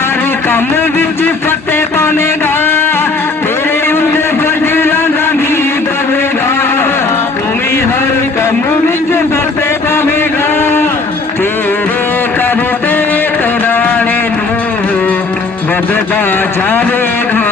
हर कम विच फतेह पावेगा, तेरे उत्ते फजलां दा मीर दवेगा, तुमी हर कम विच फतेह पावेगा, तेरे करते तराने नूं वधदा जावेगा।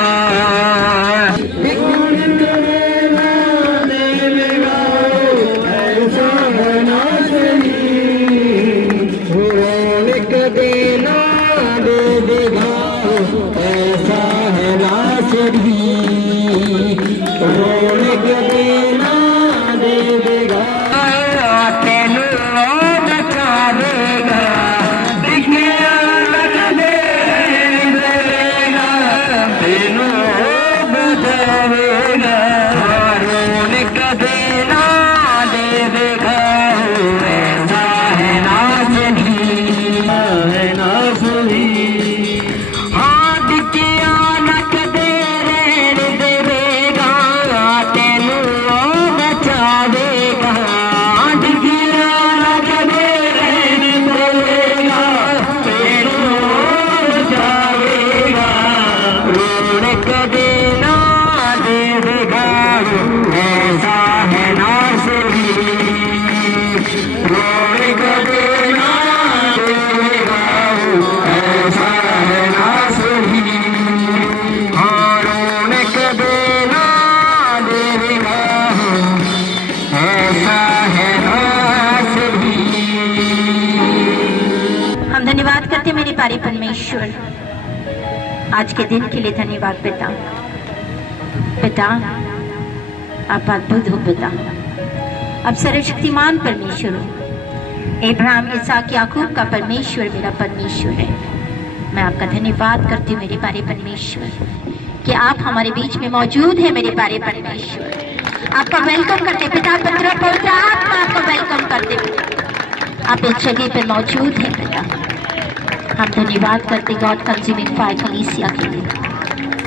प्यारे परमेश्वर, आज के दिन के लिए धन्यवाद पिता। पिता आप अद्भुत हो पिता, आप सर्वशक्तिमान परमेश्वर हो, इब्राहिम इसहाक याकूब का परमेश्वर मेरा परमेश्वर है। मैं आपका धन्यवाद करती हूँ मेरे प्यारे परमेश्वर कि आप हमारे बीच में मौजूद है। मेरे प्यारे परमेश्वर आपका वेलकम करते पिता, पुत्र पवित्र आत्मा आपका वेलकम करते। आप इस जगह पर मौजूद है पिता। हम धन्यवाद करते गॉड कंज्यूमिंग फायर कलीसिया के लिए।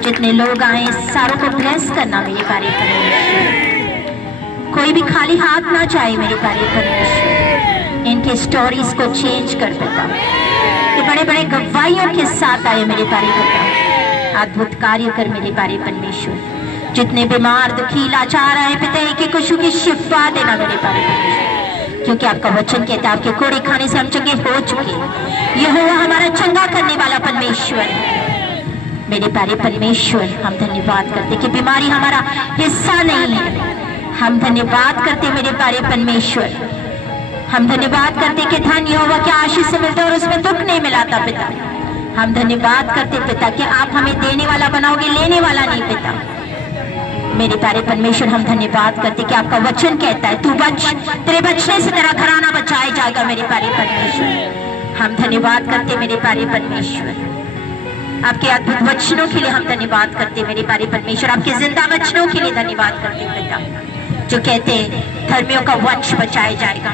जितने लोग आए सारों को ब्लेस करना मेरे प्यारे परमेश्वर। कोई भी खाली हाथ ना जाए मेरे प्यारे परमेश्वर। इनके स्टोरीज को चेंज कर देता। तो बड़े बड़े गवाहियों के साथ आए मेरे प्यारे पिता। अद्भुत कार्य कर मेरे प्यारे परमेश्वर। जितने बीमार दुखी लाचार आए पिता, एक एक को की शिफा देना मेरे प्यारे परमेश्वर। क्योंकि आपका वचन कहता है आपके कोड़े खाने से हम चंगे हो चुके। यहोवा हमारा चंगा करने वाला परमेश्वर है। मेरे प्यारे परमेश्वर हम धन्यवाद करते कि बीमारी हमारा हिस्सा नहीं है। हम धन्यवाद करते मेरे प्यारे परमेश्वर। हम धन्यवाद करते कि धन यहोवा के आशीष से मिलता और उसमें दुख नहीं मिलाता पिता। हम धन्यवाद करते पिता कि आप हमें देने वाला बनाओगे, लेने वाला नहीं पिता। मेरे प्यारे परमेश्वर हम धन्यवाद करते कि आपका वचन कहता है तू बच, तेरे बचने से तेरा घराना बचाया जाएगा। मेरे प्यारे परमेश्वर हम धन्यवाद करते मेरे प्यारे परमेश्वर। आपके अद्भुत वचनों के लिए हम धन्यवाद करते मेरे प्यारे परमेश्वर। आपके जिंदा वचनों के लिए धन्यवाद करते पिता, जो कहते धर्मियों का वंश बचाया जाएगा।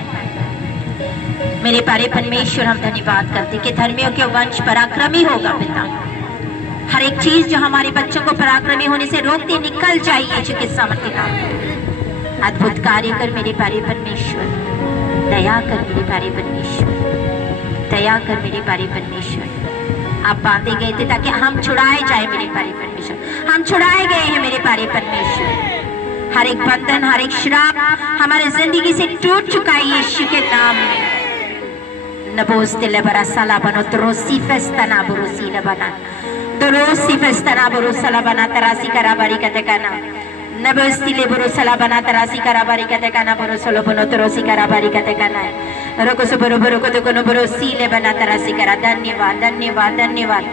मेरे प्यारे परमेश्वर हम धन्यवाद करते कि धर्मियों के वंश पराक्रमी होगा पिता। हर एक चीज जो हमारे बच्चों को पराक्रमी होने से रोकती निकल जाइए चिकित्सा मतिका। अद्भुत कार्य कर मेरे प्यारे परमेश्वर। दया कर मेरे प्यारे परमेश्वर। दया कर मेरे प्यारे परमेश्वर। आप बांधे गए थे ताकि हम छुड़ाए जाए मेरे प्यारे परमेश्वर। हम छुड़ाए गए हैं मेरे प्यारे परमेश्वर। हर एक बंधन, हर एक श्राप हमारे जिंदगी से टूट चुका है यीशु के नाम में। नबोस दिल बरा साला बनो त्रोसी फेस्तना बुरुसी लबना दोरोसी फेस्तना बुरुसला बना तरासी कराबारी कतकाना नबस्ती ले बुरुसला बना तरासी कराबारी कतकाना बुरुसलो बनो त्रोसी कराबारी कतकाना रोको सो बरो बरो को तो कोनो बुरुसी ले बना तरासी करा। धन्यवाद धन्यवाद धन्यवाद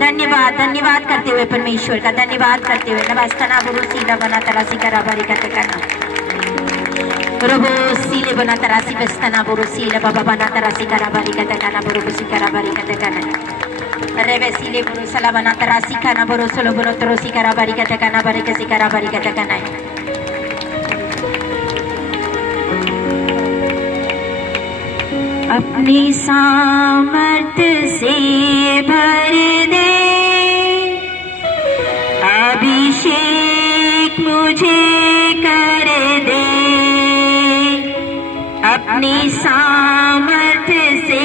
धन्यवाद धन्यवाद करते हुए परमेश्वर का धन्यवाद करते हुए नबस्तना बुरुसी ले बना तरासी कराबारी कतकाना रोबो सीले बना तरासी फेस्तना बुरुसी ले बाबा बना तरासी कराबारी कतकाना बुरुसी कराबारी कतकाना रेवेसीले बुरो सला बना तरासी खाना बुरो सलो बुरो तरोसी करा बारी का तकाना बारी का सिकारा बारी का तकाना है। अपनी सामर्थ से भर दे अभिषेक मुझे कर दे। अपनी सामर्थ से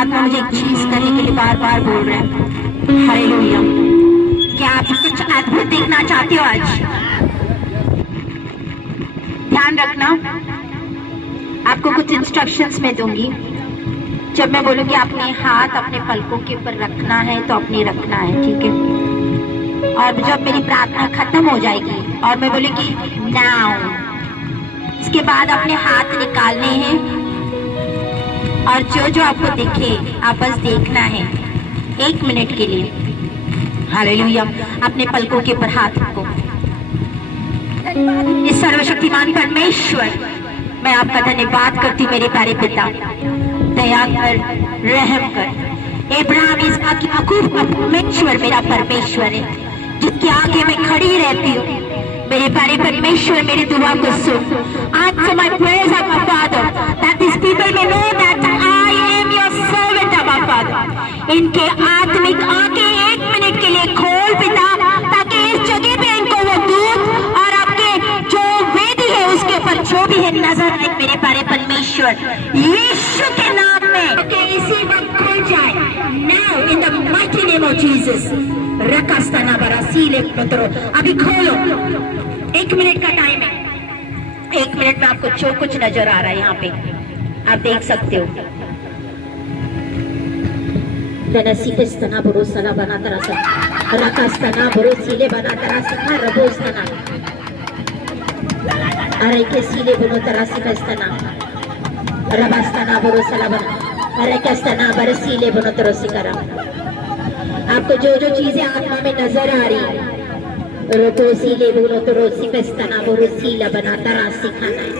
आत्मा मुझे एक चीज करने के लिए बार बार बोल रहे हैं। हालेलुया। क्या आप कुछ अद्भुत देखना चाहते हो? आज ध्यान रखना, आपको कुछ इंस्ट्रक्शंस मैं दूंगी। जब मैं बोलूंगी अपने हाथ अपने पलकों के ऊपर रखना है तो अपने रखना है, ठीक है? और जब मेरी प्रार्थना खत्म हो जाएगी और मैं बोलूंगी नाउ, इसके बाद अपने हाथ निकालने हैं और जो जो आपको दिखे आप बस देखना है 1 मिनट के लिए। हालेलुया। अपने पलकों के ऊपर हाथ रखो। इस सर्वशक्तिमान परमेश्वर, मैं आपका धन्यवाद करती मेरे प्यारे पिता। दया कर, रहम कर। इब्राहिम इसहाक याकूब का परमेश्वर मेरा परमेश्वर है, जिसके आगे मैं खड़ी रहती हूँ। मेरे प्यारे परमेश्वर मेरी दुआ को सुन। Answer my prayers, Abba Father, that these people may know that I am your servant, Abba Father. इनके आत्मिक आंखें 1 मिनट के लिए खोल पिता, ताकि इस जगह पे इनको वो दूत और आपके जो वेदी है उसके ऊपर जो भी है नजर आए मेरे प्यारे परमेश्वर, यीशु के नाम में इसी वक्त खुल जाए। Now in the mighty name of Jesus. रकास्ताना बरासीले पुत्रो, अभी खोलो। 1 मिनट का टाइम है। 1 मिनट में आपको जो कुछ नजर आ रहा है यहाँ पे आप देख सकते हो। दनसीपेस्तना बरोसला बना तरसा, रकास्ताना बरोसीले बना तरसा, रबोस्तना अरे के सीले बनो तरसी पेस्तना, रबास्ताना बरोसला बना, अरे केस्तना बरसीले बनो तरसी करा। आपको जो जो चीजें आत्मा में नजर आ रही है, रोसीले बोलो तो रोसी पेस्तना बोरोसीला बनाता रासी खाना है।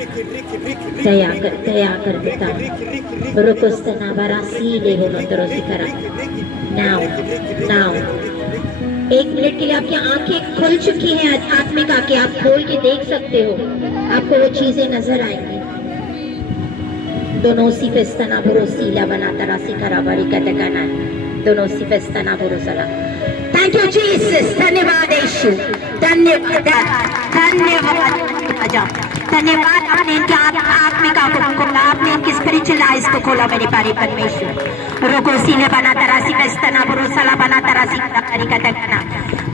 दया कर पिता। रोकोस्तना बरासीले बोलो तो रोसी करा। नाउ 1 मिनट के लिए आपकी आंखें खुल चुकी हैं। आत्मिक आंखें आप खोल के देख सकते हो, आपको वो चीजें नजर आएंगी। दोनों सी पेस्तना बोरोसीला बनाता रासी करा बड़ी कटकाना है। दोनों सी पेस्तना बोरोसला। Thank you Jesus. धन्यवाद यीशु, धन्यवाद धन्यवाद राजा, धन्यवाद। आपने इनके आत्मिक आंखों को खोला, आपने इनकी स्पिरिचुअल आइज को खोला मेरे प्यारे परमेश्वर। रोकोसीले बना तरासी पेस्तना बोरोसला बना तरासी का तकना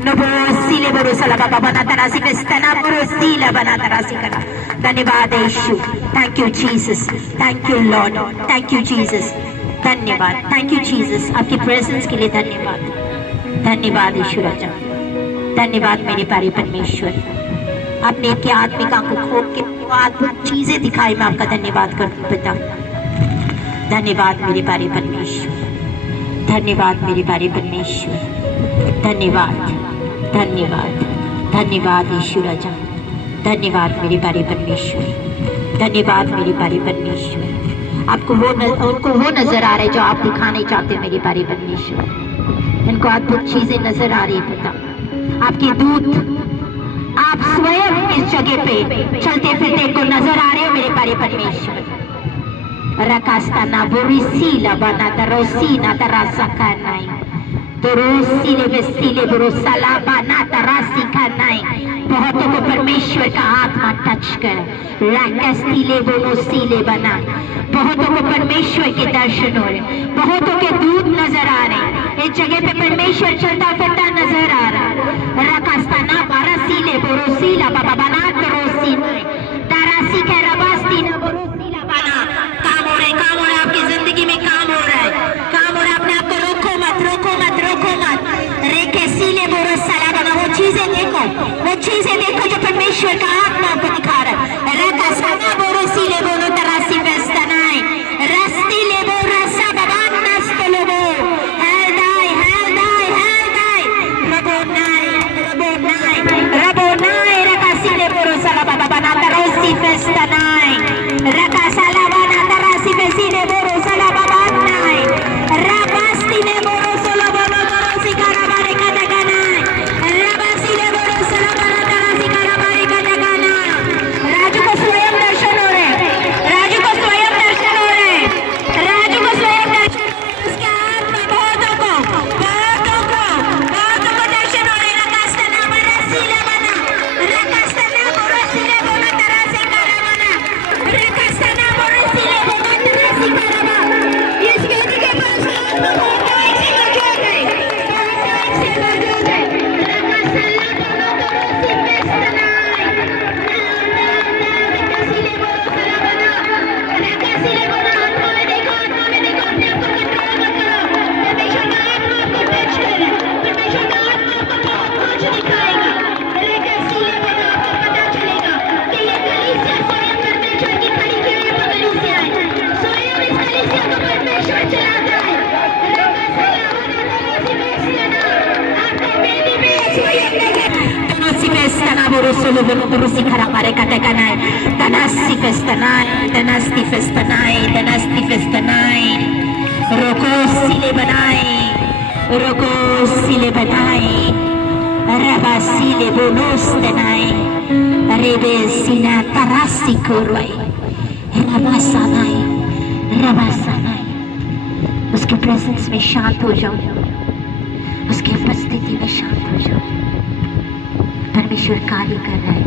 नबोसीले बोरोसला बाबा बना तरासी पेस्तना बोरोसीला बना तरासी करा। धन्यवाद यीशु। Thank you Jesus, thank you Lord, thank you Jesus. धन्यवाद, थैंक यू जीसस। आपकी प्रेजेंस के लिए धन्यवाद। धन्यवाद यीशु राजा, धन्यवाद मेरे प्यारे परमेश्वर। आपने इनके आत्मिक आंखों खोल के अद्भुत चीजें दिखाई, मैं आपका धन्यवाद करती हूँ पिता। धन्यवाद मेरे प्यारे परमेश्वर, धन्यवाद मेरे प्यारे परमेश्वर। धन्यवाद धन्यवाद धन्यवाद यीशु राजा, धन्यवाद मेरे प्यारे परमेश्वर, धन्यवाद मेरे प्यारे परमेश्वर। आपको उनको वो नजर आ रहा है जो आप दिखाने चाहते हैं मेरे प्यारे परमेश्वर। इनको अद्भुत चीजें नजर आ रही है पिता। आपके दूत, आप स्वयं इस जगह पे चलते फिरते इनको नजर आ रहे हो मेरे प्यारे परमेश्वर। रकास्ताना बोरिसीला बना तरोसीना तरासा करनाई, तरोसीले बेसीले बोरोसला बना तरासी करनाई। बहुतों को परमेश्वर का आत्मा टच कर, रकास्तीले बोरोसीले बना। बहुतों को परमेश्वर के दर्शन हो रहे, बहुतों के दूत नजर आ रहे। इस जगह पे परमेश्वर चलता फिरता नजर आ रहा। रकास्ताना बरासीले बोरोसीला बाबा बना तरोसीना तरासी के रबास्तीना बोरोसीला बना। काम हो रहा है, काम हो रहा है, आपकी जिंदगी में काम हो रहा है, काम हो रहा है। अपने आप को रोको मत, रोको मत, रोको मत। रेके सीले बोरोसला बना। वो चीजें देखो, वो चीजें देखो जो परमेश्वर का आत्मा आपको दिखा रहा है। रकास्ताना बोरोसीले बोरो तरासी बेस्तनाई रस्तीले बोरसा बाबा नस्तलोबो हेल्दाई हेल्दाई हेल्दाई solo venuto si caramare katekanai danasti festanai danasti festanai danasti festanai roko sile banai raba sile bonus denai rebe sina tarasi kurwai rabasanai उसके प्रेजेंस में शांत हो जाओ, उसकी उपस्थिति में शांत हो जाओ। परमेश्वर कार्य कर रहा है,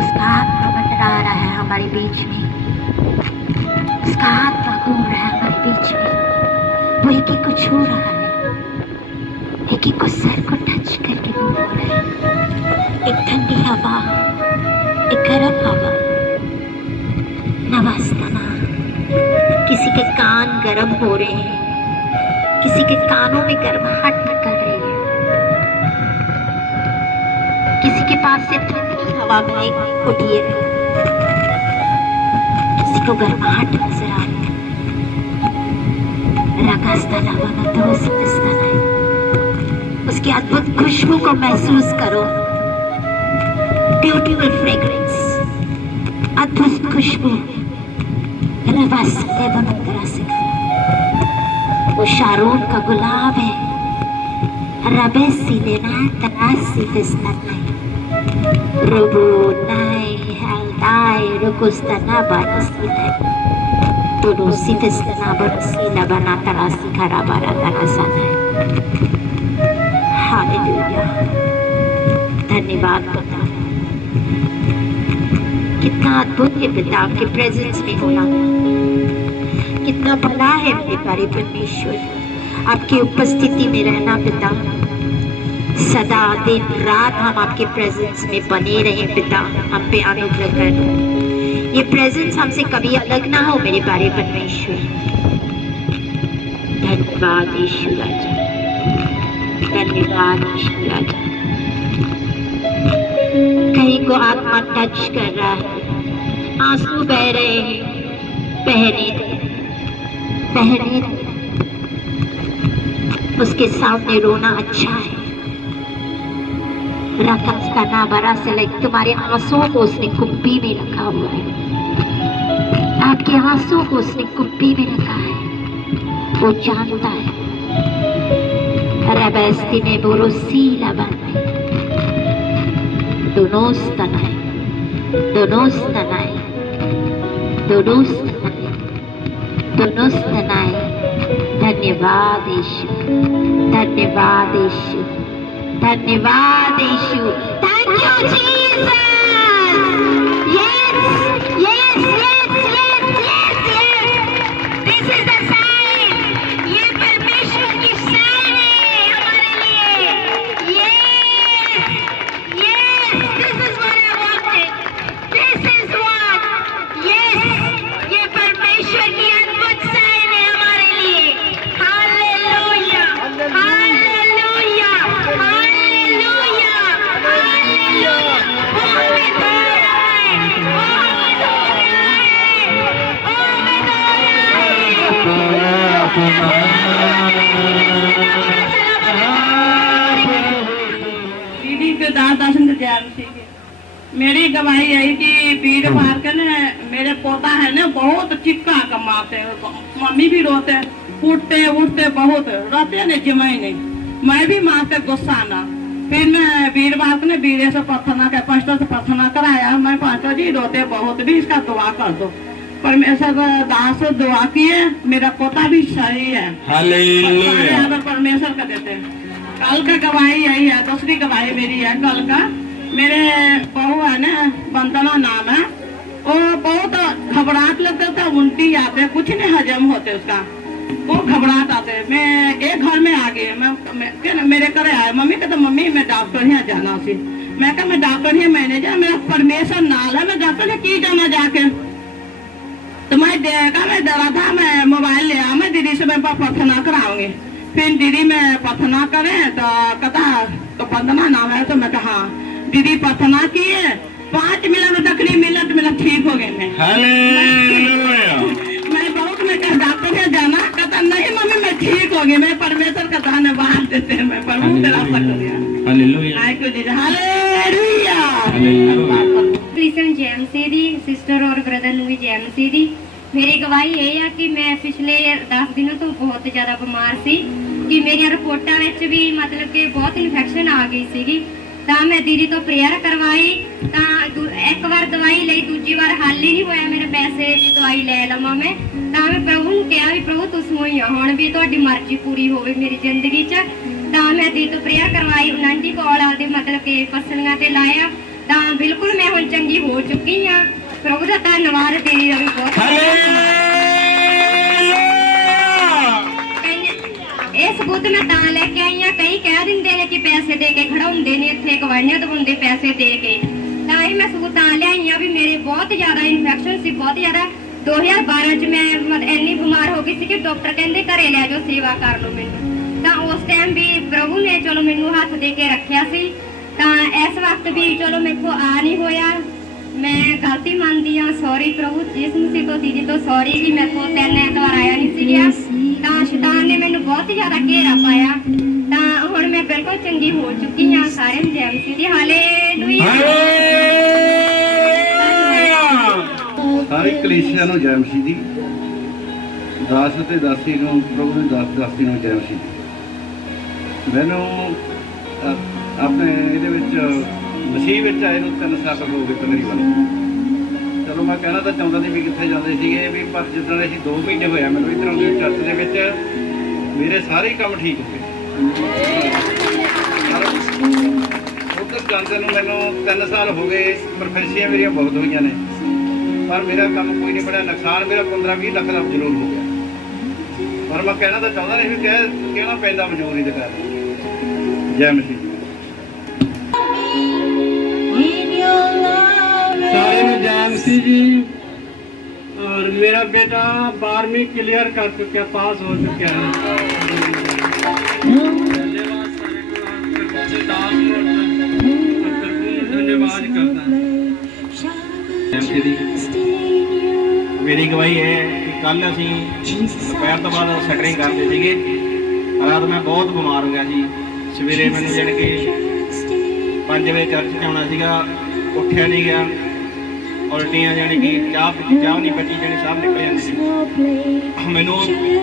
उसका आत्मा मंडरा रहा है हमारे बीच में, उसका आत्मा घूम रहा है हमारे बीच में। वो एक एक को छू रहा है, एक एक को सर को टच करके वो बोल रहा है। एक ठंडी हवा, एक गर्म हवा, नवास्ताना। किसी के कान गर्म हो रहे हैं, किसी के कानों में गर्माहट निकल रही है, किसी के पास से ठंडी हवा में उठी है, किसी को गर्माहट नजर आ रही है। रगास्ताना वाला दोस्त है, उसकी अद्भुत खुशबू को महसूस करो। ब्यूटीफुल फ्रेग्रेंस, अद्भुत खुशबू। वो शारोन का गुलाब है। रबे सीलेना तरासी फिस्तना रबो नाई हल्दाई रुकुस्तना बारसीना दोनों सिफिस्तना बरसीना बना तरासी खराबारा तरासाना। हालेलुया, धन्यवाद पिता। कितना अद्भुत है पिता आपके प्रेजेंस में होना, कितना भला है मेरे प्यारे परमेश्वर आपकी उपस्थिति में रहना पिता। सदा दिन रात हम आपके प्रेजेंस में बने रहे पिता, हम पे अनुग्रह करना। ये प्रेजेंस हमसे कभी अलग ना हो मेरे प्यारे परमेश्वर। धन्यवाद यीशु राजा, धन्यवाद यीशु राजा। कहीं को आत्मा टच कर रहा है, आंसू बह रहे हैं, बहने उसके सामने रोना अच्छा है। रकस का ना बरा से लग तुम्हारे आंसुओं को उसने कुप्पी में रखा हुआ है, आपके आंसुओं को उसने कुप्पी में रखा है, वो जानता है। रबस्ती ने बोरोसीला बनाई दोनों स्तनाए, दोनों स्तनाए, दोनों स्तनाए, दोनों स्तनाए। धन्यवाद यीशु, धन्यवाद यीशु, धन्यवाद यीशु। Thank you Jesus. Yes yes yes yes yes yes, this is the sign. ये परमेश्वर की साइन है हमारे लिए। Yes yes, this is what I wanted, this is what. Yes, ये परमेश्वर की अद्भुत साइन है हमारे लिए। Hallelujah, hallelujah, hallelujah, hallelujah. ओ मैं दोहराए, ओ मैं दोहराए, ओ मैं दीदी के दासन के ध्यान से मेरी गवाही यही कि वीरवार के ना मेरे पोता है ना बहुत चिक्का कमाते हैं, मम्मी भी रोते, उठते उठते बहुत रोते ने जमाई नहीं, मैं भी माँ के गुस्सा ना। फिर मैं वीरवार को ना वीरे से प्रार्थना कर, पास्टर से प्रार्थना कराया। मैं पास्टर जी रोते बहुत, भी इसका दुआ कर दो। परमेश्वर दास दुआ किए, मेरा पोता भी सही है। हालेलुया, परमेश्वर का देते हैं। कल का गवाही यही है, दूसरी गवाही मेरी है। कल का मेरे बहू है ना, वंदना नाम है, वो बहुत घबराहट लगता था, उल्टी आते, कुछ नहीं हजम होते उसका, वो घबराहट आते। मैं एक घर में आ गई, मैं मेरे घर आया, मम्मी कहता मम्मी मैं डॉक्टर यहाँ जाना सी। मैं कहा मैं डॉक्टर ही मैनेजर, मेरा परमेश्वर नाल है, मैं डॉक्टर ने की जाना जाके। तो मैं देखा, मैं डरा था, मैं मोबाइल ले आया, मैं दीदी से मैं प्रार्थना कराऊंगी। फिर दीदी में प्रार्थना करें तो कहता तो वंदना नाम है, तो मैं कहा दीदी प्रार्थना किए, 5 मिनट तक नहीं, मिनट ठीक हो गए। मैं बहुत में कहा डॉक्टर के जाना, कहता नहीं मम्मी मैं ठीक हो गई। मैं परमेश्वर का धन्यवाद देते हैं, मैं प्रभु तेरा शुक्रिया। Hallelujah, hallelujah. ਜੈਮਸੀ ਦੀ। ਮੇਰੀ ਗਵਾਹੀ ਇਹ ਆ ਕਿ ਮੈਂ ਪਿਛਲੇ 10 ਦਿਨਾਂ ਤੋਂ ਬਹੁਤ ਜ਼ਿਆਦਾ ਬਿਮਾਰ ਸੀ ਕਿ ਮੇਰੀਆਂ ਰਿਪੋਰਟਾਂ ਵਿੱਚ ਵੀ ਮਤਲਬ ਕਿ ਬਹੁਤ ਇਨਫੈਕਸ਼ਨ ਆ ਗਈ ਸੀਗੀ। ਤਾਂ ਮੈਂ ਦੀਦੀ ਤੋਂ ਪ੍ਰੇਅਰ ਕਰਵਾਈ ਤਾਂ ਇੱਕ ਵਾਰ ਦਵਾਈ ਲਈ, ਦੂਜੀ ਵਾਰ ਹੱਲ ਹੀ ਨਹੀਂ ਹੋਇਆ। ਮੇਰੇ ਪੈਸੇ ਦੀ ਦਵਾਈ ਲੈ ਲਵਾਂ ਮੈਂ, ਤਾਂ ਮੈਂ ਪ੍ਰਭੂ ਨੂੰ ਕਿਹਾ ਵੀ ਪ੍ਰਭੂ ਤੁਸੀਂ ਹੀ ਆ, ਹੁਣ ਵੀ ਤੁਹਾਡੀ ਮਰਜ਼ੀ ਪੂਰੀ ਹੋਵੇ ਮੇਰੀ ਜ਼ਿੰਦਗੀ 'ਚ। ਤਾਂ ਮੈਂ ਦੀਦੀ ਤੋਂ ਪ੍ਰੇਅਰ ਕਰਵਾਈ, 90 ਕੋਲ ਆਦੇ ਮਤਲਬ ਕਿ ਪਸਲੀਆਂ ਤੇ ਲਾਇਆ, ਤਾਂ ਬਿਲਕੁਲ ਮੈਂ ਹੁਣ ਚੰਗੀ ਹੋ ਚੁੱਕੀ ਹਾਂ। ਪ੍ਰਭੂ ਦਾ ਧੰਨਵਾਦ, ਦੀਦੀ ਦਾ ਵੀ ਬਹੁਤ। ਇਹ ਸਬੂਤ ਮੈਂ ਤਾਂ ਲੈ ਕੇ ਆਈ ਹਾਂ, ਕਈ ਕਹਿ ਦਿੰਦੇ ਨੇ ਕਿ ਪੈਸੇ ਦੇ ਕੇ ਖੜਾਉਂਦੇ ਨੇ, ਇੱਥੇ ਗਵਾਹੀਆਂ ਦਵਾਉਂਦੇ ਪੈਸੇ ਦੇ ਕੇ, ਤਾਂ ਹੀ ਮੈਂ ਸਬੂਤ ਤਾਂ ਲਿਆਈ ਹਾਂ ਵੀ ਮੇਰੇ ਬਹੁਤ ਜ਼ਿਆਦਾ ਇਨਫੈਕਸ਼ਨ ਸੀ, ਬਹੁਤ ਜ਼ਿਆਦਾ। 2012 ਚ ਮੈਂ ਇੰਨੀ ਬਿਮਾਰ ਹੋ ਗਈ ਸੀ ਕਿ ਡਾਕਟਰ ਕਹਿੰਦੇ ਘਰੇ ਲੈ ਜਾਓ, ਸੇਵਾ ਕਰ ਲਓ ਮੈਨੂੰ। ਤਾਂ ਉਸ ਟਾਈਮ ਵੀ ਪ੍ਰਭੂ ਨੇ ਚਲੋ ਮੈਨੂੰ ਹੱਥ ਦੇ ਕੇ ਰੱਖਿਆ ਸੀ। ਤਾਂ ਇਸ ਵਕਤ ਵੀ ਚਲੋ ਮੈਥੋਂ ਆ ਨਹੀਂ ਹੋਇਆ, ਮੈਂ ਗਲਤੀ ਮੰਨਦੀ ਹਾਂ। ਸੌਰੀ ਪ੍ਰਭੂ, ਜਿਸ ਮੁਸੀਬਤ ਤੋਂ ਦੀਦੀ ਤੋਂ ਸੌਰੀ ਵੀ ਮੈਥੋਂ 3 ਐਤਵਾਰ ਆਇਆ ਨਹੀਂ ਸੀ ਗਿਆ। ਤਾਂ ਸ਼ੈਤਾਨ ਨੇ ਮੈਨੂੰ ਬਹੁਤ ਜ਼ਿਆਦਾ ਘੇਰਾ ਪਾਇਆ। ਤਾਂ ਹੁਣ ਮੈਂ ਬਿਲਕੁਲ ਚੰਗੀ ਹੋ ਚੁੱਕੀ ਹਾਂ। ਸਾਰਿਆਂ ਨੂੰ ਜੈ ਮਸੀਹ ਦੀ। ਹਾਲੇਲੂਇਆ। ਸਾਰੇ ਕਲੀਸਿਆ ਨੂੰ ਜੈ ਮਸੀਹ ਦੀ। ਦਾਸ ਅਤੇ ਦਾਸੀ ਨੂੰ ਪ੍ਰਭੂ ਦੀ ਦਾਸੀ ਨੂੰ ਜੈ ਮਸੀਹ ਦੀ। ਮੈਨੂੰ ਆਪਣੇ ਇਹਦੇ ਵਿੱਚ ਮਸੀਹ ਵਿੱਚ ਆਏ ਨੂੰ 3 ਸਾਲ ਹੋ ਗਏ ਤਕਰੀਬਨ। ਚਲੋ ਮੈਂ ਕਹਿਣਾ ਤਾਂ ਚਾਹੁੰਦਾ ਨਹੀਂ ਵੀ ਕਿੱਥੇ ਜਾਂਦੇ ਸੀਗੇ ਵੀ, ਪਰ ਜਿੱਦਾਂ ਅਸੀਂ 2 ਮਹੀਨੇ ਹੋਇਆ ਮੈਨੂੰ ਇੱਧਰ ਆਉਂਦੇ ਚਰਚ ਦੇ ਵਿੱਚ, ਮੇਰੇ ਸਾਰੇ ਹੀ ਕੰਮ ਠੀਕ ਹੋ ਗਏ। ਉੱਧਰ ਜਾਂਦੇ ਨੂੰ ਮੈਨੂੰ 3 ਸਾਲ ਹੋ ਗਏ, ਪ੍ਰੋਫੈਸੀਆਂ ਮੇਰੀਆਂ ਬਹੁਤ ਹੋਈਆਂ ਨੇ, ਪਰ ਮੇਰਾ ਕੰਮ ਕੋਈ ਨਹੀਂ ਬਣਿਆ। ਨੁਕਸਾਨ ਮੇਰਾ 15-20 ਲੱਖ ਦਾ ਜ਼ਰੂਰ ਹੋ ਗਿਆ, ਪਰ ਮੈਂ ਕਹਿਣਾ ਤਾਂ ਚਾਹੁੰਦਾ ਨਹੀਂ ਵੀ ਕਹਿਣਾ ਪੈਂਦਾ ਮਜ਼ਦੂਰੀ ਦੇ ਕਾਰਨ। ਜੈ ਮਸੀਹ। सारे में जय मसीह जी। और मेरा बेटा 12वीं क्लियर कर चुका, पास हो चुका है। धन्यवाद सारे को, धन्यवाद करता मेरी गवाही है कि कल असी दोपहर तो बाद सैटरिंग करते थे, रात मैं बहुत बीमार हो गया जी। सवेरे मैंने जाने कि 5 बजे चर्च से आना सीगा, उठिया नहीं गया, उल्टियाँ जाने कि चाह नहीं पची, जानी साहब निकल जाती सी। मैनू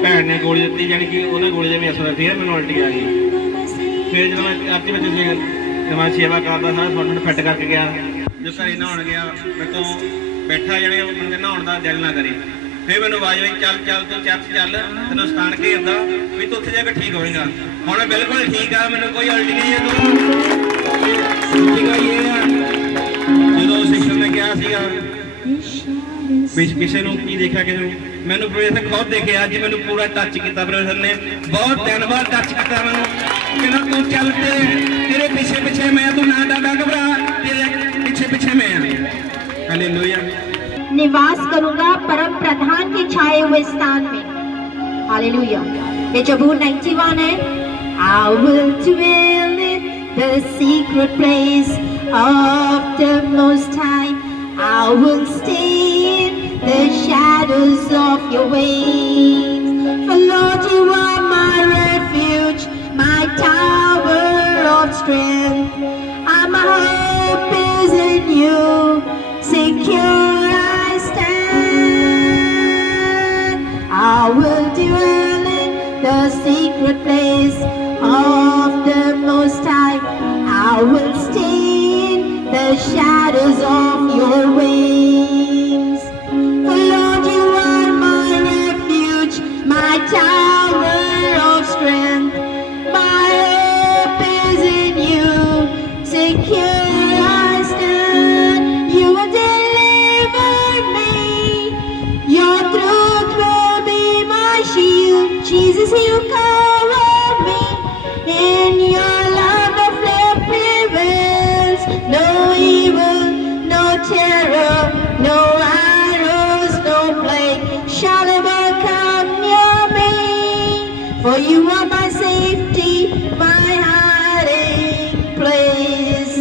भैन ने गोली दी, जानी कि उन्हें गोली का भी असर, फिर मैंने उल्टी आ गई। फिर जो मैं चर्च में मैं सेवा करता था, थोड़ा फिट करके गया, जो घर नहाउण गया, मेरे तो बैठा जाने मैंने नहाउण का दिल ना करे। फिर मैंने आवाज आई, चल चल तू चर्च चल, तेन स्थान घेरदा भी तू उत्थे जाकर ठीक होएगा। हुण बिल्कुल ठीक आ, मैंने कोई उल्टी नहीं है। जो सिस्टर ने कहा सीगा किसी ने की देखा, किसी मैंने प्रोफेसर खुद देखे, अज मैंने पूरा टच किया प्रोफेसर ने, बहुत दिन बाद टच किया मैंने। कहना तू चल, तेरे पीछे पीछे मैं, तू ना डरदा घबरा, तेरे पीछे पीछे मैं। हालेलुया। निवास करूंगा परम प्रधान के छाए हुए स्थान में। हालेलुया। ये जबूर 91 है। I will dwell in the secret place of the Most High. I will stay in the shadows of your wings. For Lord, you are my refuge, my tower of strength. My hope is in you, secure I stand. I will dwell in the secret place of the Most High. I will stay in the shadows of your wings. For Lord, you are my refuge, my tower of strength. My hope is in you, secure I stand. You will deliver me, your truth will be my shield. Jesus, you cover me in your love, no flame prevails. No evil, no terror, no arrows, no plague shall ever come near me. For you are my safety, my hiding place.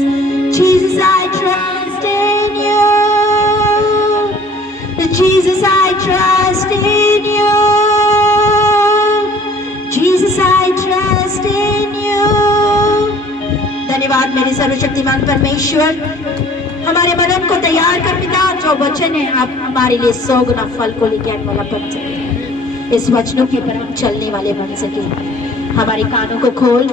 Jesus, I trust in you. Jesus, I trust in you. Jesus, I trust in you. धन्यवाद मेरे सर्वशक्तिमान परमेश्वर। हमारे मनन को तैयार कर पिता, जो वचन है आप हमारे लिए 100 गुना फल को लेके आने वाला बन सके, इस वचनों के ऊपर हम चलने वाले बन सके। हमारे कानों को खोल,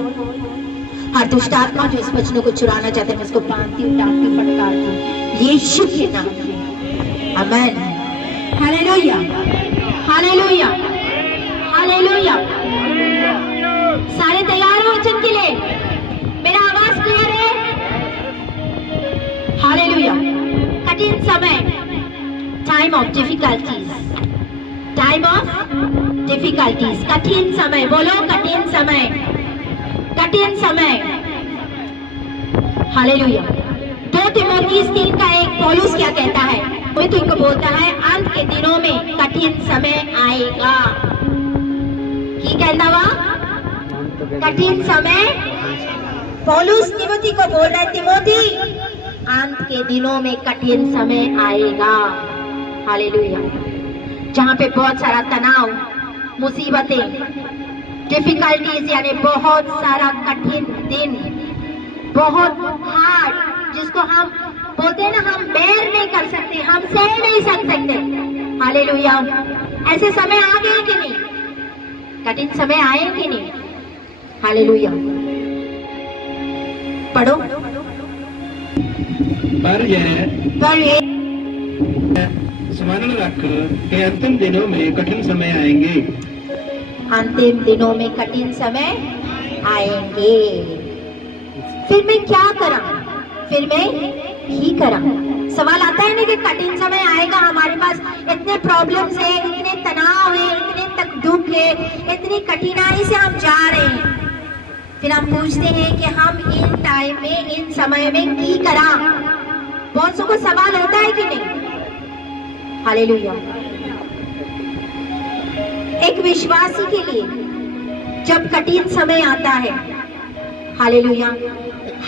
हर दुष्ट आत्मा जो इस वचनों को चुराना चाहते हैं मैं उसको बांधती हूँ, डांटती हूँ, फटकारती हूँ यीशु के नाम में। आमीन। Hallelujah, hallelujah, hallelujah. सारे तैयार हो वचन के लिए? मेरा आवाज क्लियर है? हालेलुया। कठिन समय, time of difficulties, time of difficulties, कठिन समय, बोलो कठिन समय, कठिन समय। हालेलुया। 2 तिमोथी 3 का 1 पौलुस क्या कहता है? वो तो इनको बोलता है अंत के दिनों में कठिन समय आएगा। की कहता हुआ कठिन समय, पौलुस तिमोथी को बोल रहा है, तिमोथी अंत के दिनों में कठिन समय आएगा। हालेलुया। जहाँ पे बहुत सारा तनाव, मुसीबतें, डिफिकल्टीज, यानी बहुत सारा कठिन दिन, बहुत हार्ड, जिसको हम बोलते हैं ना, हम बेर नहीं कर सकते, हम सह नहीं सकते। हालेलुया। ऐसे समय आ गए कि नहीं? कठिन समय आए कि नहीं? हालेलुया। पढ़ो। पर यह स्मरण रख कि अंतिम दिनों में कठिन समय आएंगे। अंतिम दिनों में कठिन समय आएंगे। फिर मैं क्या करा? फिर मैं ही करा। सवाल आता है ना कि कठिन समय आएगा, हमारे पास इतने प्रॉब्लम्स है, इतने तनाव है, इतने तक दुख है, इतनी कठिनाई से हम जा रहे हैं। फिर हम पूछते हैं कि हम इन टाइम में, इन समय में की करा? बहुत सौ को सवाल होता है कि नहीं? हालेलुया। एक विश्वासी के लिए जब कठिन समय आता है, हालेलुया,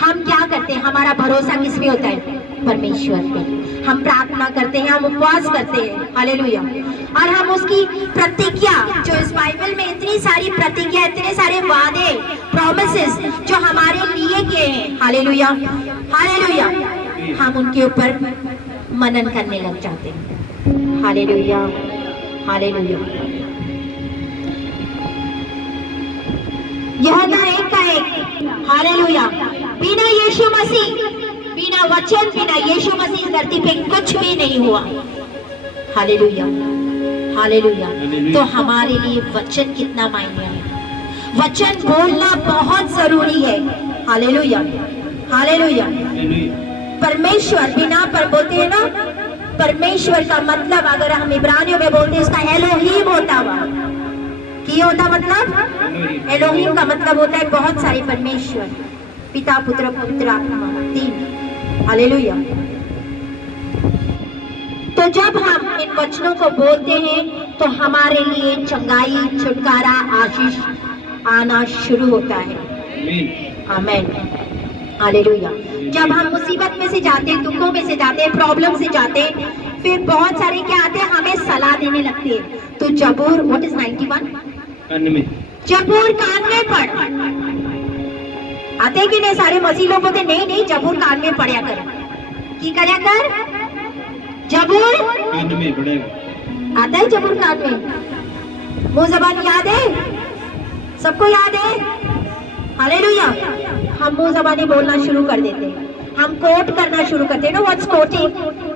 हम क्या करते हैं? हमारा भरोसा किस पे होता है? परमेश्वर पे। हम प्रार्थना करते हैं, हम उपवास करते हैं, हालेलुया, और हम उसकी प्रतिज्ञा, जो इस बाइबल में इतनी सारी प्रतिज्ञा, इतने सारे वादे, प्रॉमिसेस जो हमारे लिए किए हैं, हालेलुया, हालेलुया, हम उनके ऊपर मनन करने लग जाते हैं। Hallelujah, hallelujah. यूहन्ना 1 का 1, हालेलुया। बिना यीशु मसीह, बिना वचन, बिना यीशु मसीह इस धरती पे कुछ भी नहीं हुआ। Hallelujah, hallelujah. तो हमारे लिए वचन कितना मायने है? वचन बोलना बहुत जरूरी है। Hallelujah, hallelujah. परमेश्वर, बिना पर बोलते हैं ना, परमेश्वर का मतलब अगर हम इब्रानियों में बोलते हैं, इसका एलोहीम होता हुआ, की होता मतलब? एलोहीम का मतलब होता है बहुत सारे परमेश्वर, पिता, पुत्र, पवित्र आत्मा, 3। हालेलुया। तो जब हम इन वचनों को बोलते हैं तो हमारे लिए चंगाई, छुटकारा, आशीष आना शुरू होता है। आमीन, हालेलुया। जब हम मुसीबत में से जाते हैं, दुखों में से जाते हैं, प्रॉब्लम से जाते हैं, फिर बहुत सारे क्या आते हैं, हमें सलाह देने लगते हैं। तो जबूर, व्हाट इज 91? जबूर कान में पढ़। आते कि नहीं? सारे मसीह लोग बोलते नहीं नहीं, जबूर कान में पढ़ा कर। की करया कर? जबूर कान में पढ़ेगा। आता है जबूर कान में? वो जबान याद है? सबको याद है? हालेलुया। हम मुंह जबानी बोलना शुरू कर देते हैं, हम कोट करना शुरू करते हैं ना, व्हाट्स कोटिंग,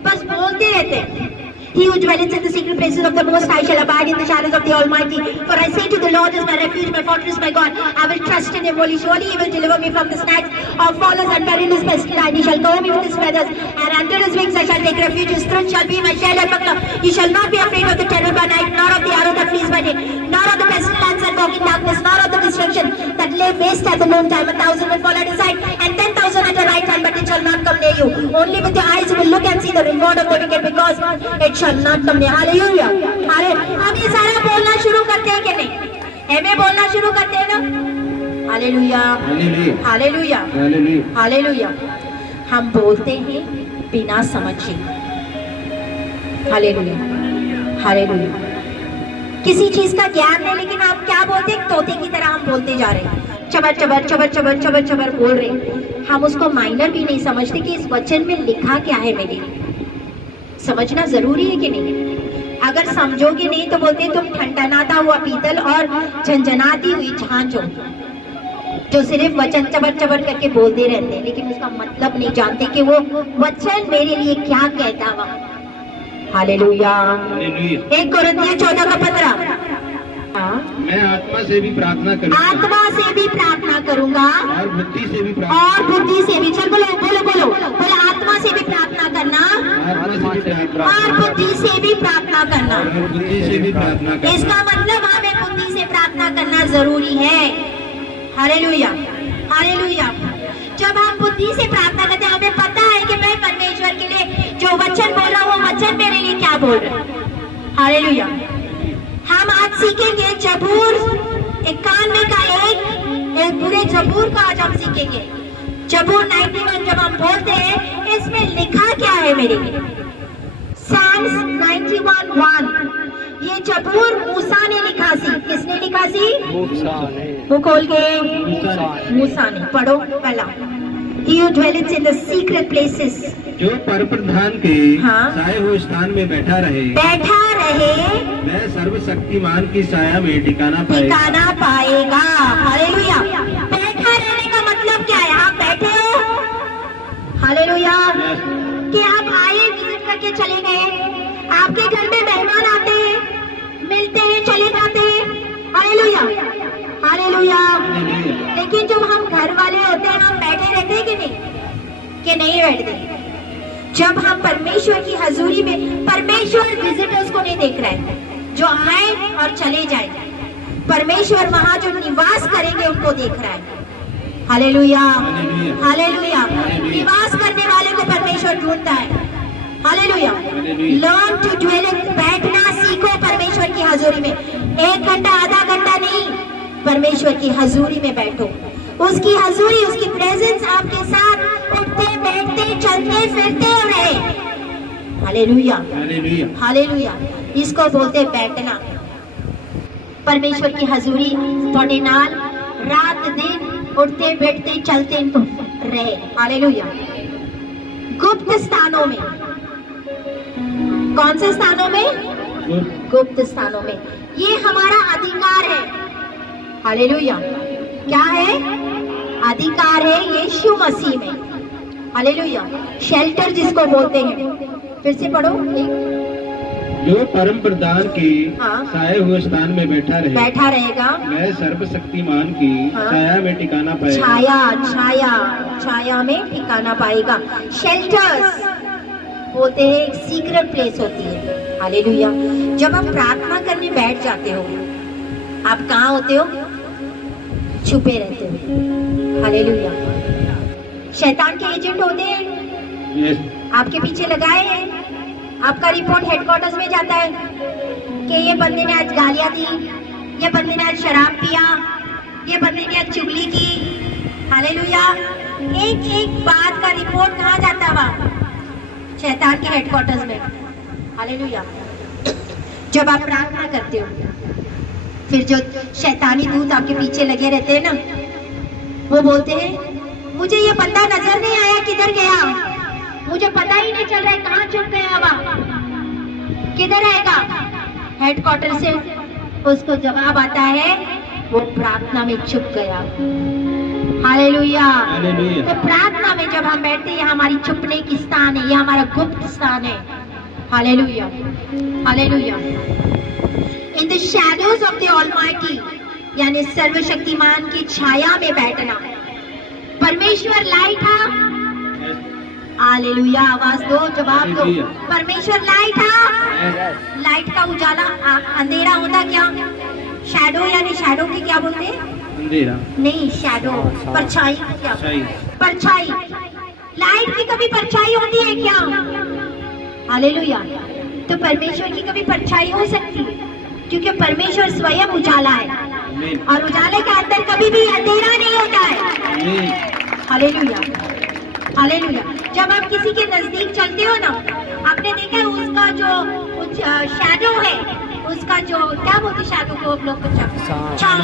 बस बोलते रहते हैं। He who dwelleth in the secret places of the Most High shall abide in the shadows of the Almighty. For I say to the Lord is my refuge, my fortress, my God. I will trust in Him fully. Surely He will deliver me from the snares of fowlers and perilous pestilence. He shall cover me with His feathers, and under His wings I shall take refuge. His truth shall be my shield and buckler. You shall not be afraid of the terror by night, nor of the arrow that flees by day, nor of the pestilence that walk in darkness, nor of the destruction that lay waste at the noontime. 1,000 will fall at His side, and 10,000 at your right hand, but it shall not come near you. Only with your eyes you will look and see the reward of the wicked, because it shall not come near. Hallelujah. हम ये सारा बोलना शुरू करते हैं कि नहीं? हमें बोलना शुरू करते हैं ना? Hallelujah, hallelujah, hallelujah. हम बोलते हैं बिना समझे। Hallelujah, hallelujah. किसी चीज का ज्ञान नहीं, लेकिन आप क्या बोलते हैं? तोते की तरह हम बोलते जा रहे हैं। चबर चबर चबर चबर चबर चबर बोल रहे, हम उसको माइनर भी नहीं समझते कि इस वचन में लिखा क्या है मेरे लिए। समझना जरूरी है कि नहीं? अगर समझोगे नहीं तो बोलते तुम ठनठनाता हुआ पीतल और झंझनाती हुई झांझ हो, जो सिर्फ वचन चबर चबर करके बोलते रहते हैं लेकिन उसका मतलब नहीं जानते कि वो वचन मेरे लिए क्या कहता हुआ। हालेलुया। 1 कोरिन्थियों 14 का 15। मैं आत्मा से भी प्रार्थना करूंगा, आत्मा से भी प्रार्थना करूंगा और बुद्धि से भी और बुद्धि से भी। चल बोलो बोलो बोलो बोलो, आत्मा से भी प्रार्थना करना और बुद्धि से भी प्रार्थना करना। बुद्धि से भी प्रार्थना करना। इसका मतलब हमें बुद्धि से प्रार्थना करना जरूरी है। Hallelujah hallelujah. जब हम बुद्धि से प्रार्थना करते हैं, हमें पता है कि मैं परमेश्वर के लिए जो वचन बोल रहा हूँ वो वचन मेरे लिए क्या बोल रहा है। हालेलुया। हम आज सीखेंगे जबूर 91 का एक पूरे जबूर का आज हम सीखेंगे। जबूर 91 जब हम बोलते हैं इसमें लिखा क्या है मेरे लिए। Psalms 91:1 ये जबूर मूसा ने लिखा सी। किसने लिखा सी? वो खोल के मूसा ने। पढ़ो पहला। He who dwelleth in the secret places, जो परप्रधान के हाँ। साए हुए स्थान में बैठा रहे वह सर्वशक्तिमान की साया में ठिकाना पाएगा। ठिकाना पाएगा। हालेलुया। बैठा रहने का मतलब क्या है? आप बैठे हो? हालेलुया। कि आप आए, विजिट करके चले गए, आपके घर में मेहमान आते हैं, मिलते हैं, चले जाते हैं। Hallelujah hallelujah. लेकिन जब हम घर वाले होते हैं हम बैठे रहते हैं कि नहीं बैठते? जब हम परमेश्वर की हजूरी में, परमेश्वर विजिटर्स को नहीं देख रहा है जो आए और चले जाए, परमेश्वर वहां जो निवास करेंगे उनको देख रहा है। Hallelujah hallelujah. निवास करने वाले को परमेश्वर ढूंढता है। Hallelujah. Learn to dwell in, बैठना सीखो परमेश्वर की हजूरी में। 1 घंटा आधा घंटा नहीं, परमेश्वर की हजूरी में बैठो। उसकी हजूरी, उसकी प्रेजेंस आपके साथ उठते बैठते चलते फिरते रहे। Hallelujah hallelujah. इसको बोलते बैठना। परमेश्वर की हजूरी थोड़े नाल रात दिन उठते बैठते चलते रहे। हालेलुया। गुप्त स्थानों में, कौन से स्थानों में? गुप्त स्थानों में। ये हमारा अधिकार है। हालेलुया। क्या है? अधिकार है यीशु मसीह में। हालेलुया। शेल्टर जिसको बोलते हैं। फिर से पढ़ो। जो परम प्रधान के हाँ। साए हुए स्थान में बैठा रहेगा वह सर्वशक्तिमान की हाँ। छाया में ठिकाना पाएगा। छाया में ठिकाना पाएगा। शेल्टर्स होते हैं, एक सीक्रेट प्लेस होती है। हालेलुया। जब आप प्रार्थना करने बैठ जाते हो, आप कहाँ होते हो? छुपे रहते हो। हालेलुया। शैतान के एजेंट होते हैं, आपके पीछे लगाए हैं। आपका रिपोर्ट हेडक्वार्टर्स में जाता है कि ये बंदे ने आज गालियां दी, ये बंदे ने आज शराब पिया, ये बंदे ने आज चुगली की। हालेलुया। एक एक बात का रिपोर्ट कहाँ जाता है? वहाँ शैतान के हेडक्वार्टर्स में। हालेलुया। जब आप प्रार्थना करते हो, फिर जो शैतानी दूत आपके पीछे लगे रहते हैं ना, वो बोलते हैं मुझे ये बंदा नजर नहीं आया, किधर गया? मुझे पता ही नहीं चल रहा है कहाँ छुप गया, किधर आएगा? हेडक्वार्टर से उसको जवाब आता है वो प्रार्थना में छुप गया। हालेलुया। तो प्रार्थना में जब हम बैठते हैं, ये हमारी छुपने की स्थान है, ये हमारा गुप्त स्थान है। Hallelujah hallelujah. In the shadows of the almighty, यानी सर्वशक्तिमान की छाया में बैठना। परमेश्वर लाइट है। हालेलुया। आवाज दो, जवाब दो। परमेश्वर लाइट है। लाइट का उजाला, अंधेरा होता क्या? शैडो, यानी शैडो की क्या बोलते हैं? अंधेरा नहीं, शैडो परछाई। क्या? परछाई। लाइट की कभी परछाई होती है क्या? हालेलुया। तो परमेश्वर की कभी परछाई हो सकती है, क्योंकि परमेश्वर स्वयं उजाला है और उजाले के अंदर कभी भी अंधेरा नहीं होता है। Hallelujah hallelujah. जब आप किसी के नजदीक चलते हो ना, आपने देखा है उसका जो शैडो है, उसका जो क्या बोलते शैडो को लोग,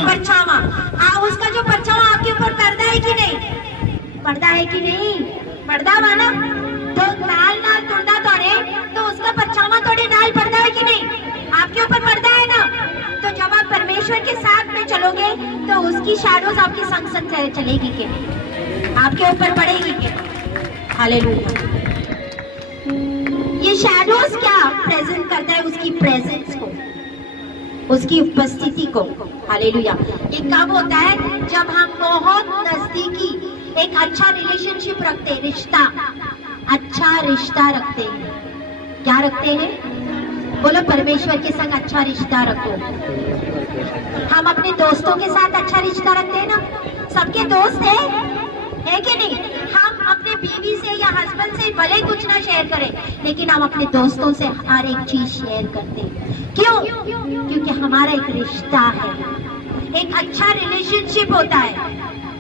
परछावा, उसका जो परछावा आपके पर्दा है कि नहीं? पर्दा वाला तो नाल नाल तुरदा तोड़े तो उसका परछावा तोड़े नाल पर्दा है कि नहीं? आपके ऊपर पर्दा है ना, तो जब आप परमेश्वर के साथ में चलोगे तो उसकी शैडोज आपके संग संग चलेगी कि नहीं? आपके ऊपर पड़ेगी कि नहीं? हालेलुया। ये शैडोज क्या प्रेजेंट करता है? उसकी प्रेजेंस को, उसकी उपस्थिति को। हालेलुया। ये कब होता है? जब हम बहुत नजदीकी एक अच्छा रिलेशनशिप रखते हैं, रिश्ता, अच्छा रिश्ता रखते हैं। क्या रखते हैं? बोलो, परमेश्वर के संग अच्छा रिश्ता रखो। हम अपने दोस्तों के साथ अच्छा रिश्ता रखते हैं ना, सबके दोस्त है कि नहीं? हम अपने बीवी से या हस्बैंड से भले कुछ ना शेयर करें, लेकिन हम अपने दोस्तों से हर एक चीज शेयर करते हैं। क्यों? क्योंकि हमारा एक रिश्ता है, एक अच्छा रिलेशनशिप होता है।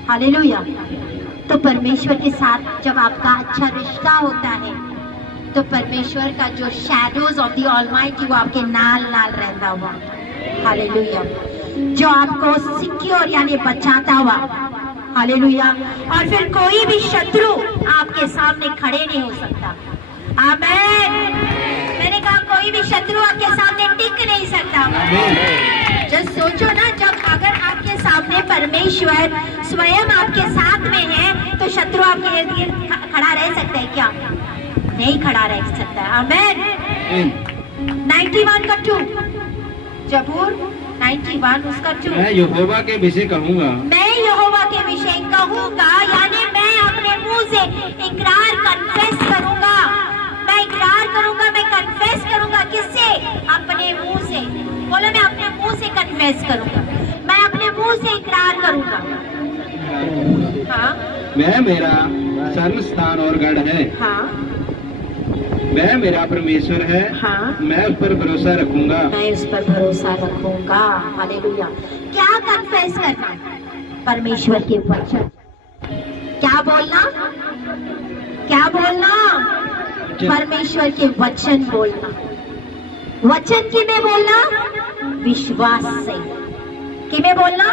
हालेलुया। तो परमेश्वर के साथ जब आपका अच्छा रिश्ता होता है तो परमेश्वर का जो शैडोज ऑफ द ऑलमाइटी वो आपके नाल नाल रहता हुआ। हालेलुया। जो आपको सिक्योर यानी बचाता हुआ। हालेलुया। और फिर कोई भी शत्रु आपके सामने खड़े नहीं हो सकता। आमीन। मैंने कहा कोई भी शत्रु आपके सामने टिक नहीं सकता। जब सोचो ना, जब अगर आपके सामने परमेश्वर स्वयं आपके साथ में है तो शत्रु आपके इर्द गिर्द खड़ा रह सकता है क्या? नहीं खड़ा रह सकता है। आमीन। 91 का 2, जबूर 91 उसका 2। मैं यहोवा के विषय कहूँगा, मैं यहोवा के विषय कहूँगा, यानी मैं अपने मुंह से इकरार कन्फेस करूँगा। मैं इकरार करूँगा, मैं कन्फेस करूँगा। किससे? अपने मुंह से। बोलो, मैं अपने मुंह से कन्फेस करूँगा, मैं अपने मुंह से इकरार करूँगा। हाँ, वह मेरा शरण स्थान और गढ़ है। हाँ, वह मेरा परमेश्वर है। हाँ, मैं उस पर भरोसा रखूंगा। मैं उस पर भरोसा रखूंगा। हालेलुया। क्या कन्फेस करना? परमेश्वर के वचन। क्या बोलना? क्या बोलना? परमेश्वर के वचन बोलना। वचन किमें बोलना? विश्वास से। किमें बोलना?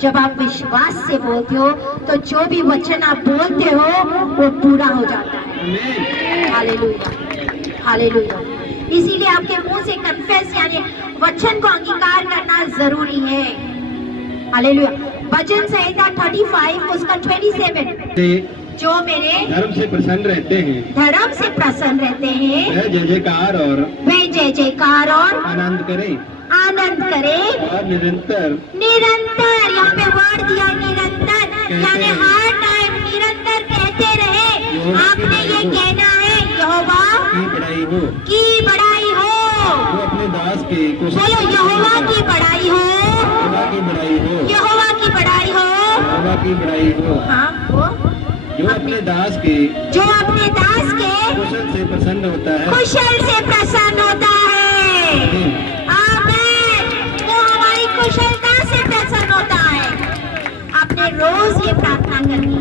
जब आप विश्वास से बोलते हो तो जो भी वचन आप बोलते हो वो पूरा हो जाता है। हालेलुया। हालेलुया। इसीलिए आपके मुंह से कन्फेस यानी वचन को अंगीकार करना जरूरी है। हालेलुया। भजन संहिता 35 उसका 27। जो मेरे धर्म से प्रसन्न रहते हैं, धर्म से प्रसन्न रहते हैं, वह जय जयकार और वे जय जयकार और आनंद करें आनंद करे और निरंतर। निरंतर, यहाँ पे वर्ड दिया निरंतर, यानी हर टाइम निरंतर कहते रहे। आपने ये कहना है यहोवा की बड़ाई हो, की बड़ाई हो। वो अपने दास के बोलो, यहोवा की बड़ाई हो, यहोवा की बड़ाई हो, यहोवा की बड़ाई हो। यहोवा की बड़ाई हो। हाँ, वो जो अपने दास के जो अपने दास के कुशल से प्रसन्न होता है। कुशल से प्रसन्न होता है। आमीन। वो हमारी कुशलता से प्रसन्न होता है। आपने रोज ये प्रार्थना करनी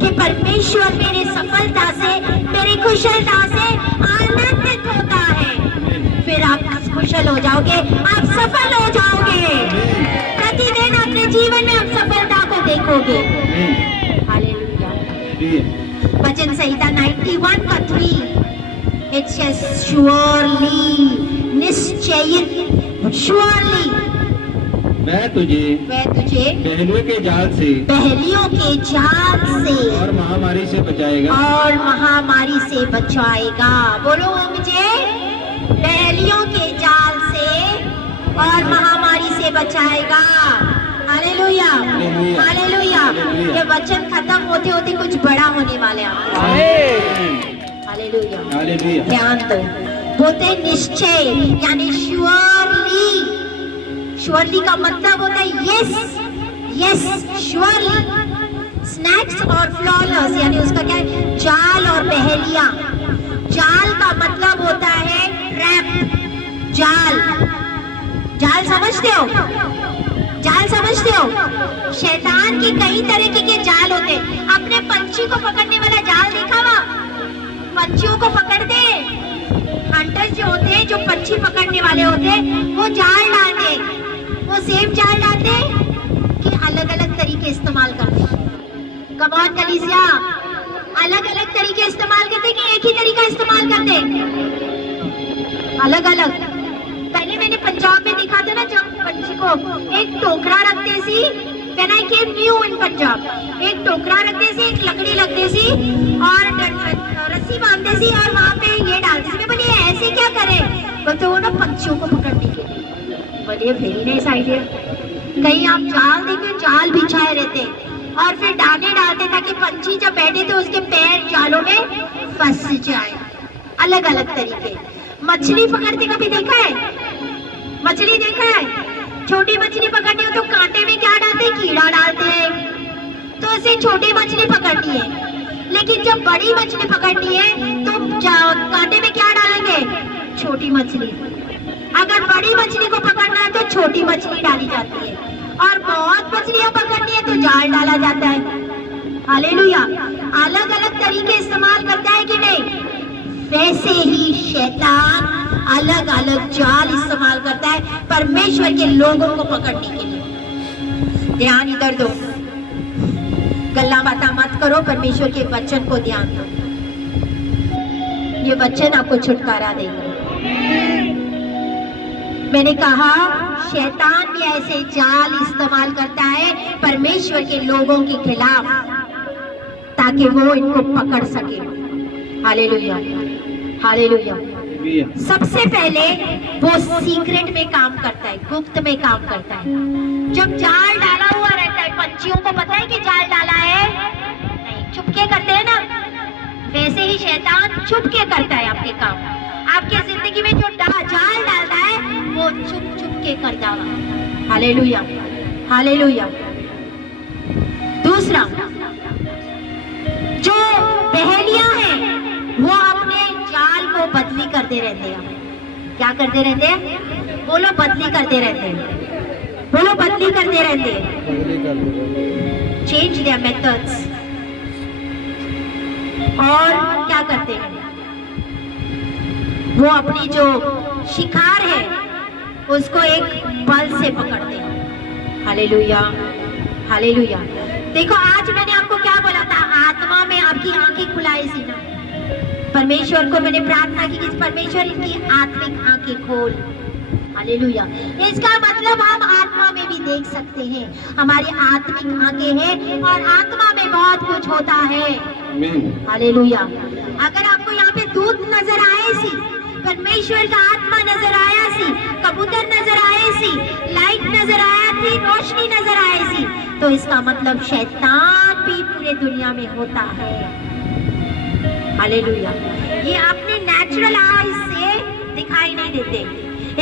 कि परमेश्वर मेरी सफलता से, मेरी कुशलता से आनंदित होता है। फिर आप कुशल हो जाओगे, आप सफल हो जाओगे। प्रतिदिन अपने जीवन में आप सफलता को देखोगे। हालेलुया। भजन संहिता 91 का 3। It says surely, निश्चयित, surely। मैं तुझे पहलुओं के जाल से, पहलियों के जाल से और महामारी से बचाएगा, और महामारी से बचाएगा। बोलो, वो मुझे पहलियों के जाल से और महामारी से बचाएगा। हालेलुया। हालेलुया। ये वचन खत्म होते होते कुछ बड़ा होने वाले हैं। हालेलुया। हालेलुया। ध्यान दो, बोलते निश्चय यानी श्योरली। श्योरली का मतलब होता है यस, यस, श्योरली। स्नैक्स और फ्लॉलेस यानी उसका क्या है? जाल और पहेलियां। जाल का मतलब होता है ट्रैप, जाल। जाल समझते हो? जाल समझते हो? शैतान की कई तरीके के जाल होते हैं। आपने पंछी को पकड़ने वाला जाल देखा हुआ? पंछियों को पकड़ते हंटर्स जो होते हैं, जो पंछी पकड़ने वाले होते हैं, वो जाल डालते। वो सेम जाल डालते कि अलग अलग तरीके इस्तेमाल करते। कमॉन कलीसिया, अलग अलग तरीके इस्तेमाल करते कि एक ही तरीका इस्तेमाल करते? अलग अलग। पहले मैंने पंजाब में देखा था ना, जब पंछी को एक टोकरा रखते सी, when I came new in Punjab, एक टोकरा रखते सी, एक लकड़ी रखते सी और रस्सी बांधते सी और वहाँ पे ये डालते सी। मैं बोली ऐसे क्या करें? बोलते वो ना पंछियों को पकड़ने के लिए। बोलिए वेरी नाइस आइडिया। कहीं आप जाल देखे, जाल बिछाए रहते और फिर दाने डालते ताकि पंछी जब बैठे तो उसके पैर जालों में फंस जाए। अलग अलग तरीके। मछली पकड़ते कभी देखा है? मछली देखा है? छोटी मछली पकड़नी हो तो कांटे में क्या डालते? कीड़ा डालते हैं, तो उसे छोटी मछली पकड़नी है। लेकिन जब बड़ी मछली पकड़नी है तो कांटे में क्या डालेंगे? छोटी मछली। अगर बड़ी मछली को पकड़ना है तो छोटी मछली डाली जाती है, और बहुत मछलियां पकड़नी है तो जाल डाला जाता है। हालेलुया। अलग अलग तरीके इस्तेमाल करता है कि नहीं? वैसे ही शैतान अलग अलग जाल इस्तेमाल करता है परमेश्वर के लोगों को पकड़ने के लिए। ध्यान इधर दो, गल्ला बाता मत करो, परमेश्वर के वचन को ध्यान दो। ये वचन आपको छुटकारा देगा। मैंने कहा शैतान भी ऐसे जाल इस्तेमाल करता है परमेश्वर के लोगों के खिलाफ, ताकि वो इनको पकड़ सके। Hallelujah, hallelujah. सबसे पहले वो सीक्रेट में काम करता है, गुप्त में काम करता है। जब जाल डाला हुआ रहता है, पंछियों को पता है कि जाल डाला है? नहीं, चुपके करते हैं ना। वैसे ही शैतान चुपके करता है आपके काम। आपके जिंदगी में जो जाल डालता है वो चुप चुप के करता है। Hallelujah, hallelujah. दूसरा, जो पहेलियां हैं वो अपने जाल को बदली करते रहते हैं। क्या करते रहते हैं? बोलो बदली करते रहते हैं। बोलो बदली करते रहते हैं। Change their methods. और क्या करते हैं? वो अपनी जो शिकार है उसको एक बल से पकड़ते हैं। Hallelujah, hallelujah. देखो आज मैंने आपको क्या बोला था? आत्मा में आपकी आंखें खुलाई सी ना। परमेश्वर को मैंने प्रार्थना की कि परमेश्वर इनकी आत्मिक आंखें खोल। हालेलुया। इसका मतलब हम आत्मा में भी देख सकते हैं। हमारी आत्मिक आंखें हैं और आत्मा में बहुत कुछ होता है। हालेलुया। अगर आपको यहाँ पे दूध नजर आए सी, परमेश्वर का आत्मा नजर आया सी, कबूतर नजर आए सी, लाइट नजर आया थी, रोशनी नजर आए सी, तो इसका मतलब शैतान भी पूरे दुनिया में होता है। हालेलुया। ये अपने नेचुरल आईज से दिखाई नहीं देते,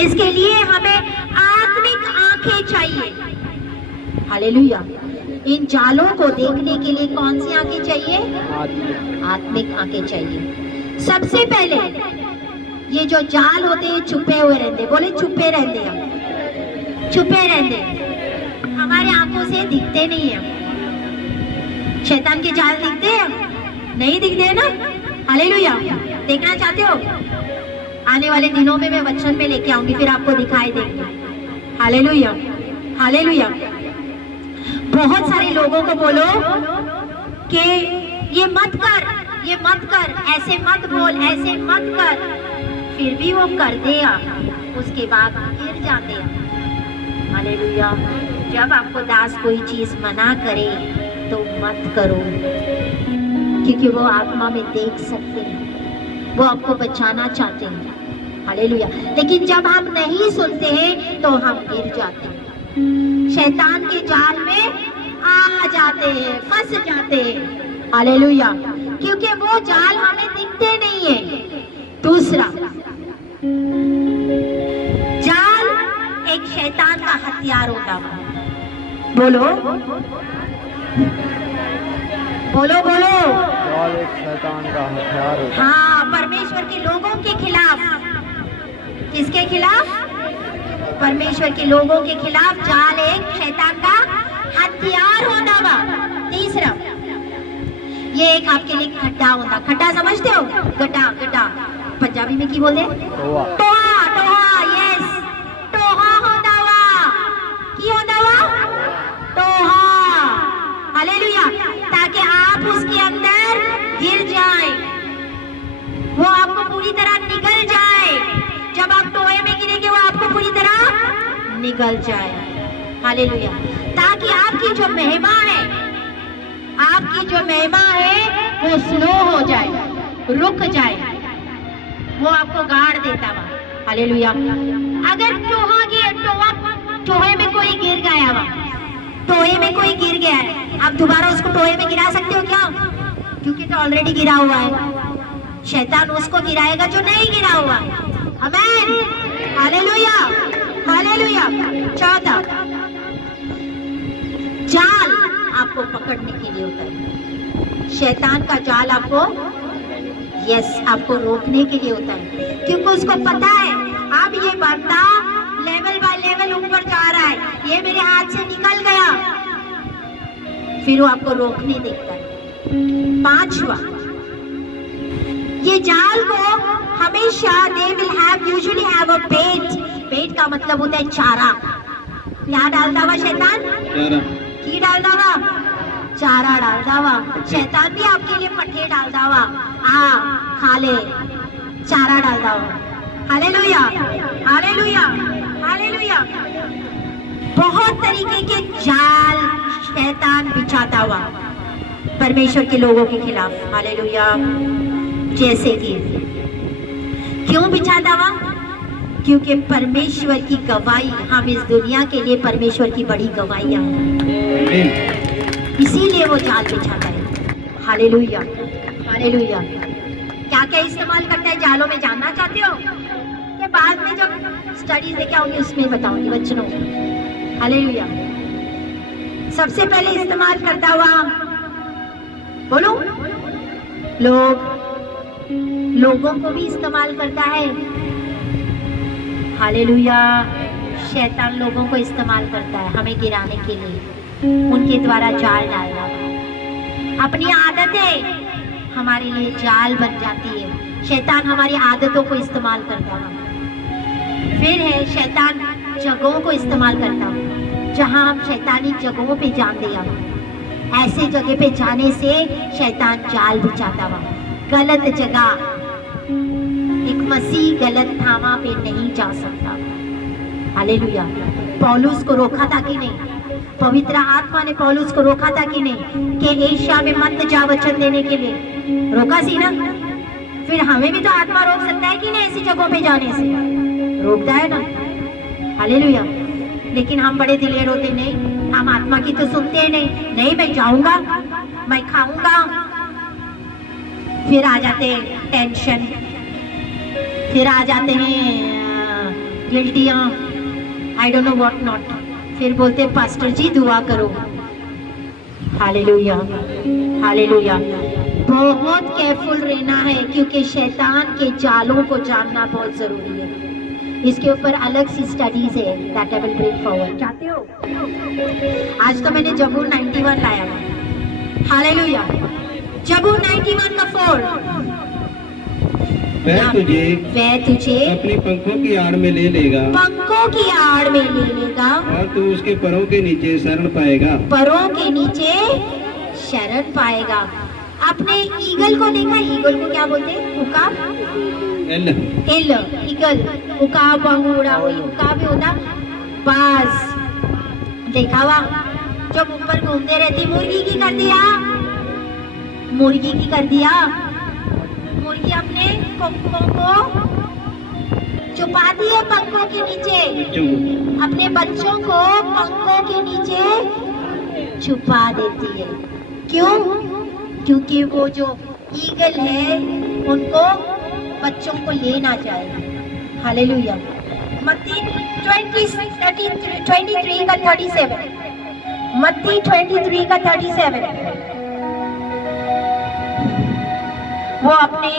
इसके लिए हमें आत्मिक आंखें चाहिए। हालेलुया। इन जालों को देखने के लिए कौन सी आंखें चाहिए? आत्मिक आंखें चाहिए। सबसे पहले ये जो जाल होते हैं छुपे हुए रहते, बोले छुपे रहते हैं, छुपे रहते, हमारे आंखों से दिखते नहीं है। शैतान के जाल दिखते हैं? नहीं दिखते हैं ना। हालेलुया। देखना चाहते हो? आने वाले दिनों में मैं वचन में लेके आऊंगी, फिर आपको दिखाई देंगे। Hallelujah, hallelujah. बहुत सारे लोगों को बोलो कि ये मत कर, ये मत कर, ऐसे मत बोल, ऐसे मत कर, फिर भी वो करते हैं, उसके बाद गिर जाते हैं। हालेलुया। जब आपको दास कोई चीज मना करे तो मत करो, क्योंकि वो आत्मा में देख सकते हैं, वो आपको बचाना चाहते हैं। हालेलुया। लेकिन जब हम नहीं सुनते हैं तो हम गिर जाते हैं, शैतान के जाल में आ जाते हैं, फंस जाते हैं। हालेलुया। क्योंकि वो जाल हमें दिखते नहीं है। दूसरा, जाल एक शैतान का हथियार होता है। बोलो बोलो बोलो। जाल एक शैतान का हथियार होता है। हाँ, परमेश्वर के लोगों के खिलाफ। किसके खिलाफ? परमेश्वर के लोगों के खिलाफ जाल एक शैतान का हथियार होना वा। तीसरा, ये एक आपके लिए खड्डा होता। खड्डा समझते हो? गड्ढा, गड्ढा पंजाबी में की बोले? टोहा, टोहा। यस, टोहा होता वा। की होता वा? टोहा। हालेलुया। ताकि उसके अंदर गिर जाए, वो आपको पूरी तरह निगल जाए। जब आप टोए में गिरेंगे वो आपको पूरी तरह निगल जाए। हालेलुया। ताकि आपकी जो महिमा है, आपकी जो महिमा है वो स्लो हो जाए, रुक जाए, वो आपको गाड़ देता वहां। हालेलुया। अगर टोए में कोई गिर गया वहां, टोए में कोई गिर गया है, आप दोबारा उसको टोए में गिरा सकते हो क्या? क्योंकि तो ऑलरेडी गिरा हुआ है। शैतान उसको गिराएगा जो नहीं गिरा हुआ। आमीन। Hallelujah, hallelujah. 14, जाल आपको पकड़ने के लिए होता है। शैतान का जाल आपको आपको रोकने के लिए होता है, क्योंकि उसको पता है अब ये बंदा लेवल बाय लेवल ऊपर जा रहा है, ये मेरे हाथ से निकल गया, फिर वो आपको रोकने देखता है। 5वां, ये जाल को हमेशा they will have usually have a bait। bait का मतलब होता है चारा। क्या डालता हुआ शैतान? की डालता हुआ? चारा डालता हुआ। शैतान भी आपके लिए पट्टे डालता हुआ, खा ले, चारा डालता हुआ। Hallelujah, hallelujah, hallelujah. बहुत तरीके के जाल शैतान बिछाता हुआ परमेश्वर के लोगों के खिलाफ। हालेलुया। जैसे कि क्यों बिछाता हुआ? क्योंकि परमेश्वर की गवाही, हम इस दुनिया के लिए परमेश्वर की बड़ी गवाहियां हैं, इसीलिए वो जाल बिछाता है। Hallelujah, hallelujah. क्या क्या इस्तेमाल करता है जालों में, जानना चाहते हो? कि बाद में जब स्टडीज लेके आऊंगी उसमें बताऊंगी बच्चों। हालेलुया। सबसे पहले इस्तेमाल करता हुआ, बोलो, लोगों को भी इस्तेमाल करता है। हालेलुया। शैतान लोगों को इस्तेमाल करता है हमें गिराने के लिए, उनके द्वारा जाल डालना। अपनी आदतें हमारे लिए जाल बन जाती है। शैतान हमारी आदतों को इस्तेमाल करता है। फिर है शैतान जगहों को इस्तेमाल करता है, जहां हम शैतानी जगहों पे जान दिया, ऐसे जगह पे जाने से शैतान जाल बिछाता हुआ। गलत जगह, एक मसीह गलत थामा पे नहीं जा सकता। हालेलुया। पौलुस को रोका था कि नहीं? पवित्र आत्मा ने पौलुस को रोका था कि नहीं कि एशिया में मत जा वचन देने के लिए? रोका सी ना। फिर हमें भी तो आत्मा रोक सकता है कि नहीं? ऐसी जगहों पे जाने से रोकता है ना। हालेलुया। लेकिन हम बड़े दिलेर होते नहीं, हम आत्मा की तो सुनते हैं नहीं, मैं जाऊंगा, मैं खाऊंगा। फिर आ जाते हैं टेंशन, फिर आ जाते हैं गिल्टियां, I don't know what not. फिर बोलते हैं पास्टर जी दुआ करो। Hallelujah, hallelujah. बहुत केयरफुल रहना है, क्योंकि शैतान के जालों को जानना बहुत जरूरी है। इसके ऊपर अलग सी स्टडीज है, that I will bring forward. चाहते हो? आज तो मैंने जबूर 91 लाया है। हालेलुया। जबूर 91 का 4। वह तुझे अपने पंखों की आड़ में ले लेगा, पंखों की आड़ में ले लेगा, और तू उसके परों के नीचे शरण पाएगा, परों के नीचे शरण पाएगा। अपने ईगल को देखा? ईगल को क्या बोलते हैं? उकाब, ईगल, उकाब, अंगूड़ा, वही उकाब होता। बाज देखा हुआ, जब ऊपर घूमते रहती। मुर्गी की कर दिया, मुर्गी की कर दिया। मुर्गी अपने पंखों को छुपाती है पंखों के नीचे, अपने बच्चों को पंखों के नीचे छुपा देती है। क्यों? क्योंकि वो जो ईगल है उनको बच्चों को लेना चाहिए। हालेलुया। मत्ती 23 का 37, मत्ती 23 का 37। वो अपने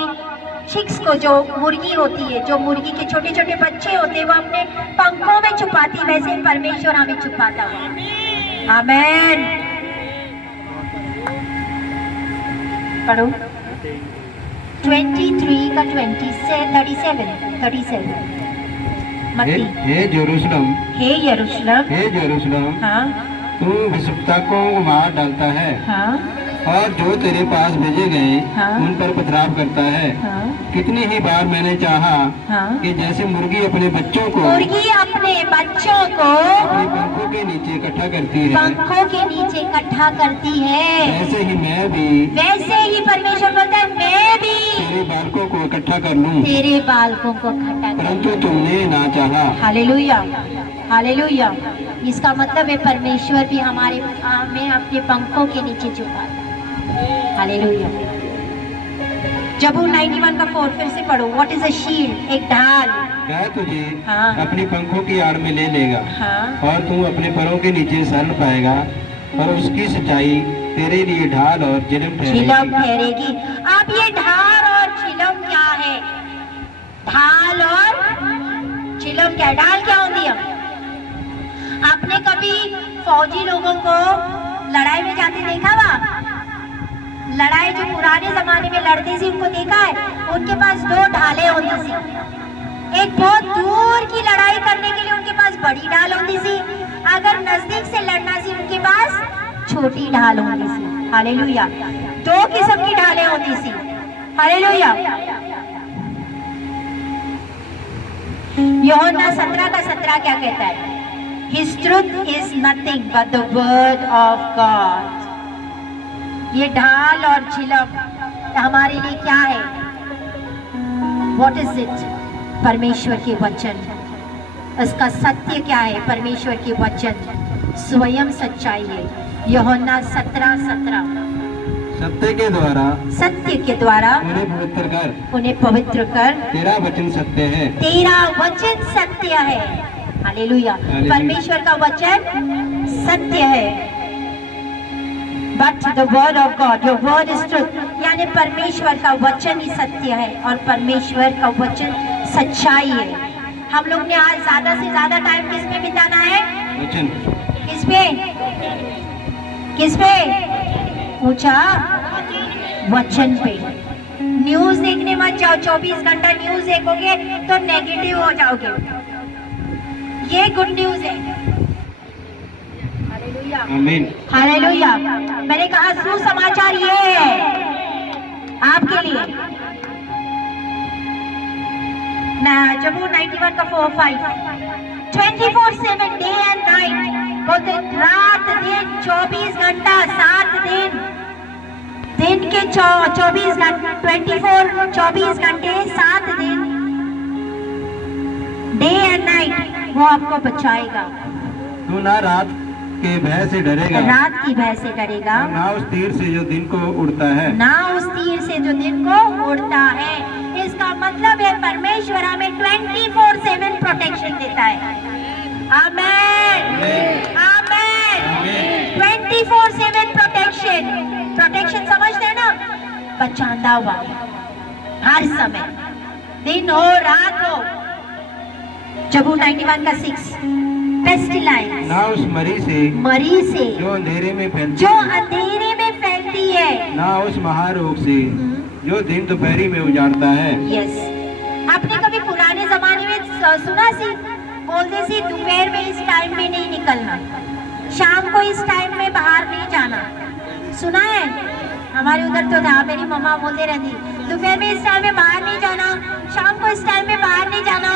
चिक्स को, जो मुर्गी होती है, जो मुर्गी के छोटे छोटे बच्चे होते हैं, वो अपने पंखों में छुपाती, वैसे परमेश्वर हमें छुपाता है। आमीन। पढ़ो 23 का 37। मत्ती। हे यरूशलेम, हे यरूशलेम, हे यरूशलेम, हाँ, तू विशुद्धता को मार डालता है, हाँ, और जो तेरे पास भेजे गए हाँ। उन पर पथराव करता है। हाँ। कितनी ही बार मैंने चाहा हाँ। कि जैसे मुर्गी अपने बच्चों को मुर्गी अपने बच्चों को अपने पंखों के नीचे इकट्ठा करती है, पंखों के नीचे इकट्ठा करती है, वैसे ही मैं भी वैसे ही परमेश्वर बोलता है मैं भी तेरे बालकों को इकट्ठा कर लूं, तेरे बालकों को इकट्ठा कर। परंतु तुमने ना चाहा। Hallelujah, hallelujah. इसका मतलब है परमेश्वर भी हमें अपने पंखों के नीचे झुकाता है। हालेलुया। जबूर 91 का 4 फिर से पढ़ो। What is a shield? एक ढाल। वह तुझे हाँ। अपनी पंखों की आड़ में ले लेगा हाँ। और तू अपने पैरों के नीचे शरण पाएगा और उसकी सच्चाई तेरे लिए ढाल और झिलम झिलम ठहरेगी। ठहरेगी। अब ये ढाल और झिलम क्या है? ढाल और झिलम क्या है? ढाल क्या होती है? आपने कभी फौजी लोगों को लड़ाई में जाते देखा हुआ? लड़ाई जो पुराने जमाने में लड़ते थे उनको देखा है? उनके पास 2 ढालें होती थी। एक बहुत दूर की लड़ाई करने के लिए उनके पास बड़ी ढाल होती थी, अगर नजदीक से लड़ना थी उनके पास छोटी ढाल होती थी। हालेलुया। 2 किस्म की ढालें होती थी। हालेलुया। यूहन्ना 17 का 17 क्या कहता है? His truth is nothing but the word of God. ये ढाल और झिलम हमारे लिए क्या है? What is it? परमेश्वर के वचन। इसका सत्य क्या है? परमेश्वर के वचन स्वयं सच्चाई है। यूहन्ना 17:17। सत्य के द्वारा सत्य के द्वारा उन्हें पवित्र कर तेरा वचन सत्य है। तेरा वचन सत्य है। हालेलुया। परमेश्वर का वचन सत्य है। But the word of God, your word is truth. यानी परमेश्वर का वचन ही सत्य है और परमेश्वर का वचन सच्चाई है। हम लोग ने आज ज्यादा से ज्यादा टाइम किस में बिताना है? वचन। किस पे? किस पे? पूछा? वचन पे। न्यूज देखने मत जाओ। 24 घंटा न्यूज देखोगे तो नेगेटिव हो जाओगे। ये गुड न्यूज है। हालेलुया। आमीन। हालेलुया। मैंने कहा सुसमाचार ये है आपके लिए। ना जबूर 91 का 4-5। 24/7 डे एंड नाइट। बोलते रात दिन 24 घंटा 7 दिन। दिन के 24 घंटे 7 दिन डे एंड नाइट वो आपको बचाएगा। तू ना रात के भय से डरेगा, रात की भय से डरेगा, ना उस तीर से जो दिन को उड़ता है, ना उस तीर से जो दिन को उड़ता है। इसका मतलब है परमेश्वर हमें 24/7 प्रोटेक्शन देता है। आमेन, आमेन। 24/7 प्रोटेक्शन। प्रोटेक्शन समझते हैं ना? बचाता हुआ हर समय, दिन हो रात हो। जबूर 91 का 6। पेस्टिलाइंस। ना उस मरी से जो अंधेरे में फैलती है, ना उस महारोग से जो दिन दोपहरी में उजाड़ता है। यस। आपने कभी पुराने जमाने में सुना सी? बोलते सी दोपहर में इस टाइम में नहीं निकलना, शाम को इस टाइम में बाहर नहीं जाना। सुना है? हमारे उधर तो था, मेरी मम्मा बोलते रहती दोपहर में इस टाइम में बाहर नहीं जाना, शाम को इस टाइम में बाहर नहीं जाना,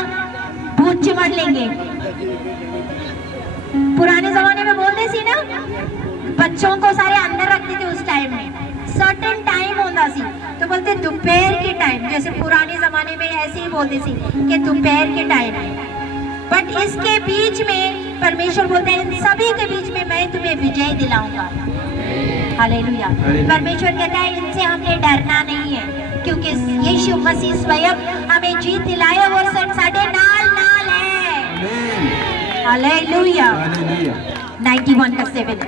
भूत चिमट लेंगे। पुराने जमाने में बोलते सी ना, बच्चों को सारे अंदर रखते थे उस टाइम में। सर्टेन टाइम होता सी तो बोलते दोपहर के टाइम, जैसे पुराने जमाने में ऐसे ही बोलते सी कि दोपहर के टाइम। बट इसके बीच में परमेश्वर बोलते हैं इन सभी के बीच में मैं तुम्हें विजय दिलाऊंगा। हालेलुया। परमेश्वर कहता है इनसे हमें डरना नहीं है, क्योंकि यीशु मसीह स्वयं हमें जीत दिलाए और साढ़े नाल है। हालेलुया। 91 का 7।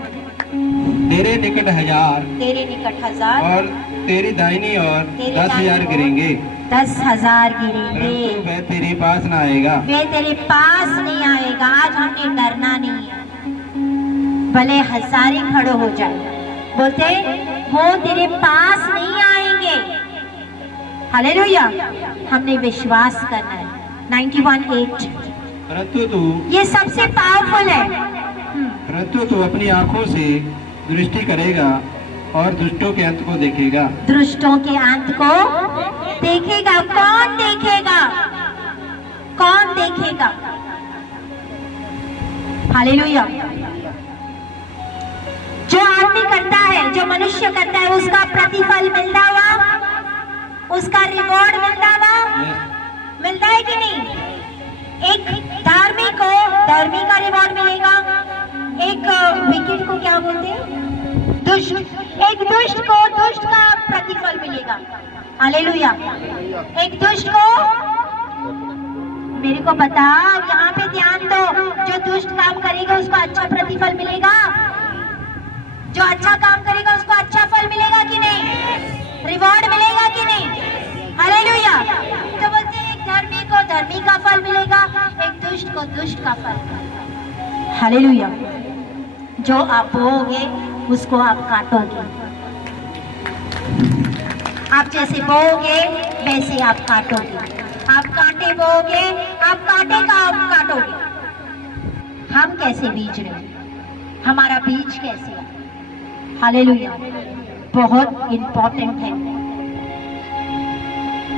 तेरे निकट 1000 और तेरी दाहिनी ओर 10,000 गिरेंगे, 10,000 गिरेंगे, परंतु वह तेरे पास ना आएगा। वे तेरे पास नहीं आएगा। आज हमें डरना नहीं है, भले हजारे खड़े हो जाए, बोलते वो तेरे पास नहीं आएंगे। हालेलुया। हमने विश्वास करना है। 91:8। परंतु तू ये सबसे पावरफुल है। परंतु तू अपनी आंखों से दृष्टि करेगा और दुष्टों के अंत को देखेगा। दुष्टों के अंत को देखेगा। कौन देखेगा? कौन देखेगा? हालेलुया। जो आदमी करता है, जो मनुष्य करता है, उसका प्रतिफल मिलता हुआ, उसका रिवॉर्ड मिलता हुआ, मिलता है कि नहीं? एक धार्मिक को धार्मिक का रिवॉर्ड मिलेगा, एक विकेट को क्या बोलते हैं? दुष्ट। एक दुष्ट को दुष्ट का प्रतिफल मिलेगा। हालेलुया। एक दुष्ट को, मेरे को बता, यहाँ पे ध्यान दो, जो दुष्ट काम करेगा उसको अच्छा प्रतिफल मिलेगा, जो अच्छा काम करेगा उसको अच्छा फल मिलेगा कि नहीं? रिवॉर्ड मिलेगा कि नहीं? हालेलुया। तो बोलते हैं एक धर्मी को धर्मी का फल मिलेगा, एक दुष्ट को दुष्ट का फल। हालेलुया। जो आप बोओगे उसको आप काटोगे। आप जैसे बोओगे वैसे आप काटोगे। आप कांटे बोओगे, आप कांटे का आप काटोगे। हम कैसे बीज रहे हैं? हमारा बीज कैसे है? हालेलुया। बहुत इंपॉर्टेंट है।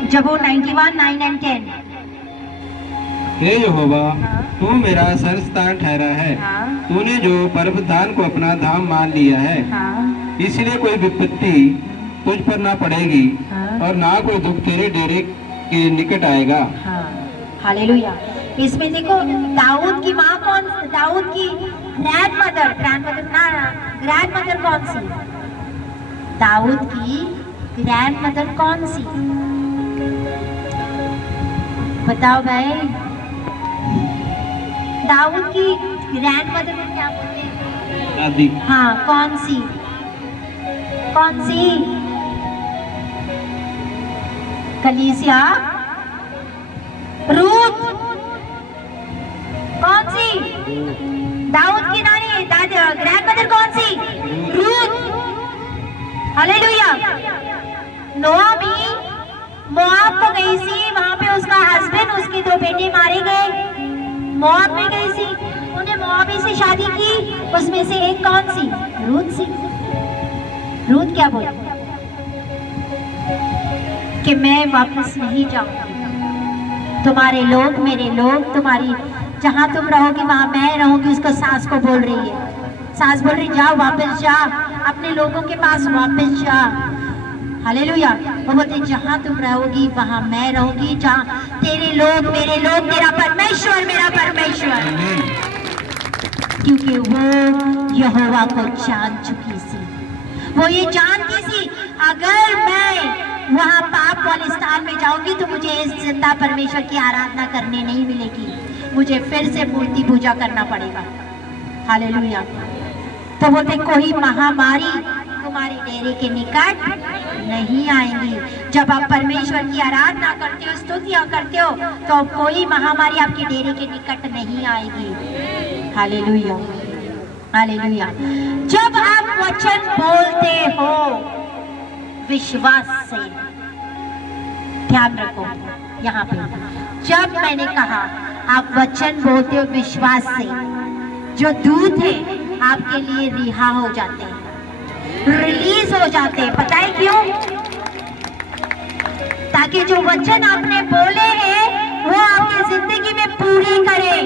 जबूर 91, 9 and 10। हे यहोवा, तू मेरा शरणस्थान ठहरा है। तूने जो पर्वतधान को अपना धाम मान लिया है, इसलिए कोई विपत्ति तुझ पर ना पड़ेगी और ना कोई दुख तेरे डेरे के निकट आएगा। हालेलुया। इसमें देखो, दाऊद की माँ कौन? दाऊद की ग्रैंडमदर कौन सी? दाऊद की ग्रैंडमदर कौन सी? बताओ भाई। दाऊद की ग्रैंडमदर को क्या बोलते हैं? दादी। हाँ, कौन सी? कौन सी? कलीसिया रूथ। कौन सी? दाऊद की नानी ग्रैंडमदर कौन सी? रूथ। हालेलुया। नोआमी मोआब को गई थी, वहां पे उसका हस्बैंड, उसके 2 बेटे मारे गए। मोआब में गई थी, उन्हें मोआबी से शादी की, उसमें से एक कौन सी? रूथ सी। रूथ क्या बोली? कि मैं वापस नहीं जाऊंगी, तुम्हारे लोग मेरे लोग, तुम्हारी जहां तुम रहोगे वहां मैं रहूंगी। उसको सास को बोल रही है, सास बोल रही जा, वापस जा, अपने लोगों के पास वापस जा। हालेलुया। वो बोलते जहां तुम रहोगी वहां मैं रहूंगी, जहां तेरे लोग मेरे लोग, तेरा परमेश्वर मेरा परमेश्वर। क्योंकि वो यहोवा को जान चुकी थी। वो ये जानती थी अगर मैं वहां पाप वाले स्थान में जाऊंगी तो मुझे इस जिंदा परमेश्वर की आराधना करने नहीं मिलेगी, मुझे फिर से मूर्ति पूजा करना पड़ेगा। हालेलुया। तो बोलते कोई महामारी तुम्हारे डेरे के निकट नहीं आएंगी। जब आप परमेश्वर की आराधना करते हो, स्तुतियां करते हो, तो कोई महामारी आपके डेरे के निकट नहीं आएगी। हालेलुया। हालेलुया। जब आप वचन बोलते हो विश्वास से, ध्यान रखो यहाँ पे, जब मैंने कहा आप वचन बोलते हो विश्वास से, जो दूत है आपके लिए रिहा हो जाते हैं, रिलीज हो जाते हैं। पता है क्यों? ताकि जो वचन आपने बोले हैं वो आपकी जिंदगी में पूरी करें।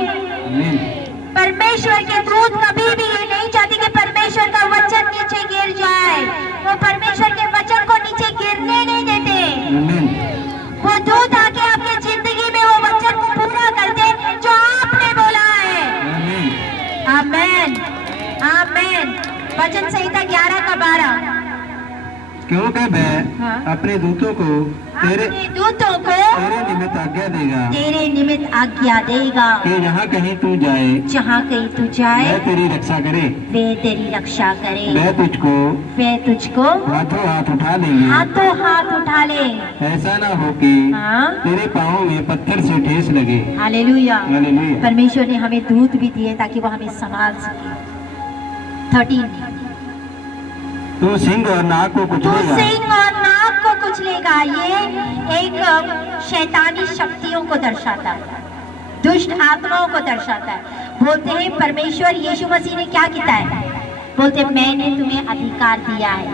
परमेश्वर के दूत कभी भी ये नहीं चाहते कि परमेश्वर का वचन नीचे गिर जाए। वो परमेश्वर के वचन को नीचे गिरने नहीं देते। वो दूत आके आपकी जिंदगी में वो वचन को पूरा करते जो आपने बोला है। आमेन, आमेन। वचन संहिता 11:12। क्योंकि मैं अपने दूतों को तेरे निमित्त आज्ञा देगा, तेरे निमित्त आज्ञा देगा कि जहाँ कहीं तू जाए, जहाँ कहीं तू जाए, वह तेरी रक्षा करे, वे तेरी रक्षा करे, वह तुझको हाथों हाथ उठा लेंगे, हाथों हाथ उठा ले। ऐसा ना हो कि तेरे पाँव में पत्थर से ठेस लगे। हालेलुया। हालेलुया। परमेश्वर ने हमें दूत भी दिए ताकि वो हमें संभाल सके। 13 तू सिंह और नाग को कुचलेगा, सिंह और नाग को कुचलेगा। ये एक शैतानी शक्तियों को दर्शाता है, दुष्ट आत्माओं को दर्शाता है। बोलते हैं परमेश्वर यीशु मसीह ने क्या किया है? बोलते मैंने तुम्हें अधिकार दिया है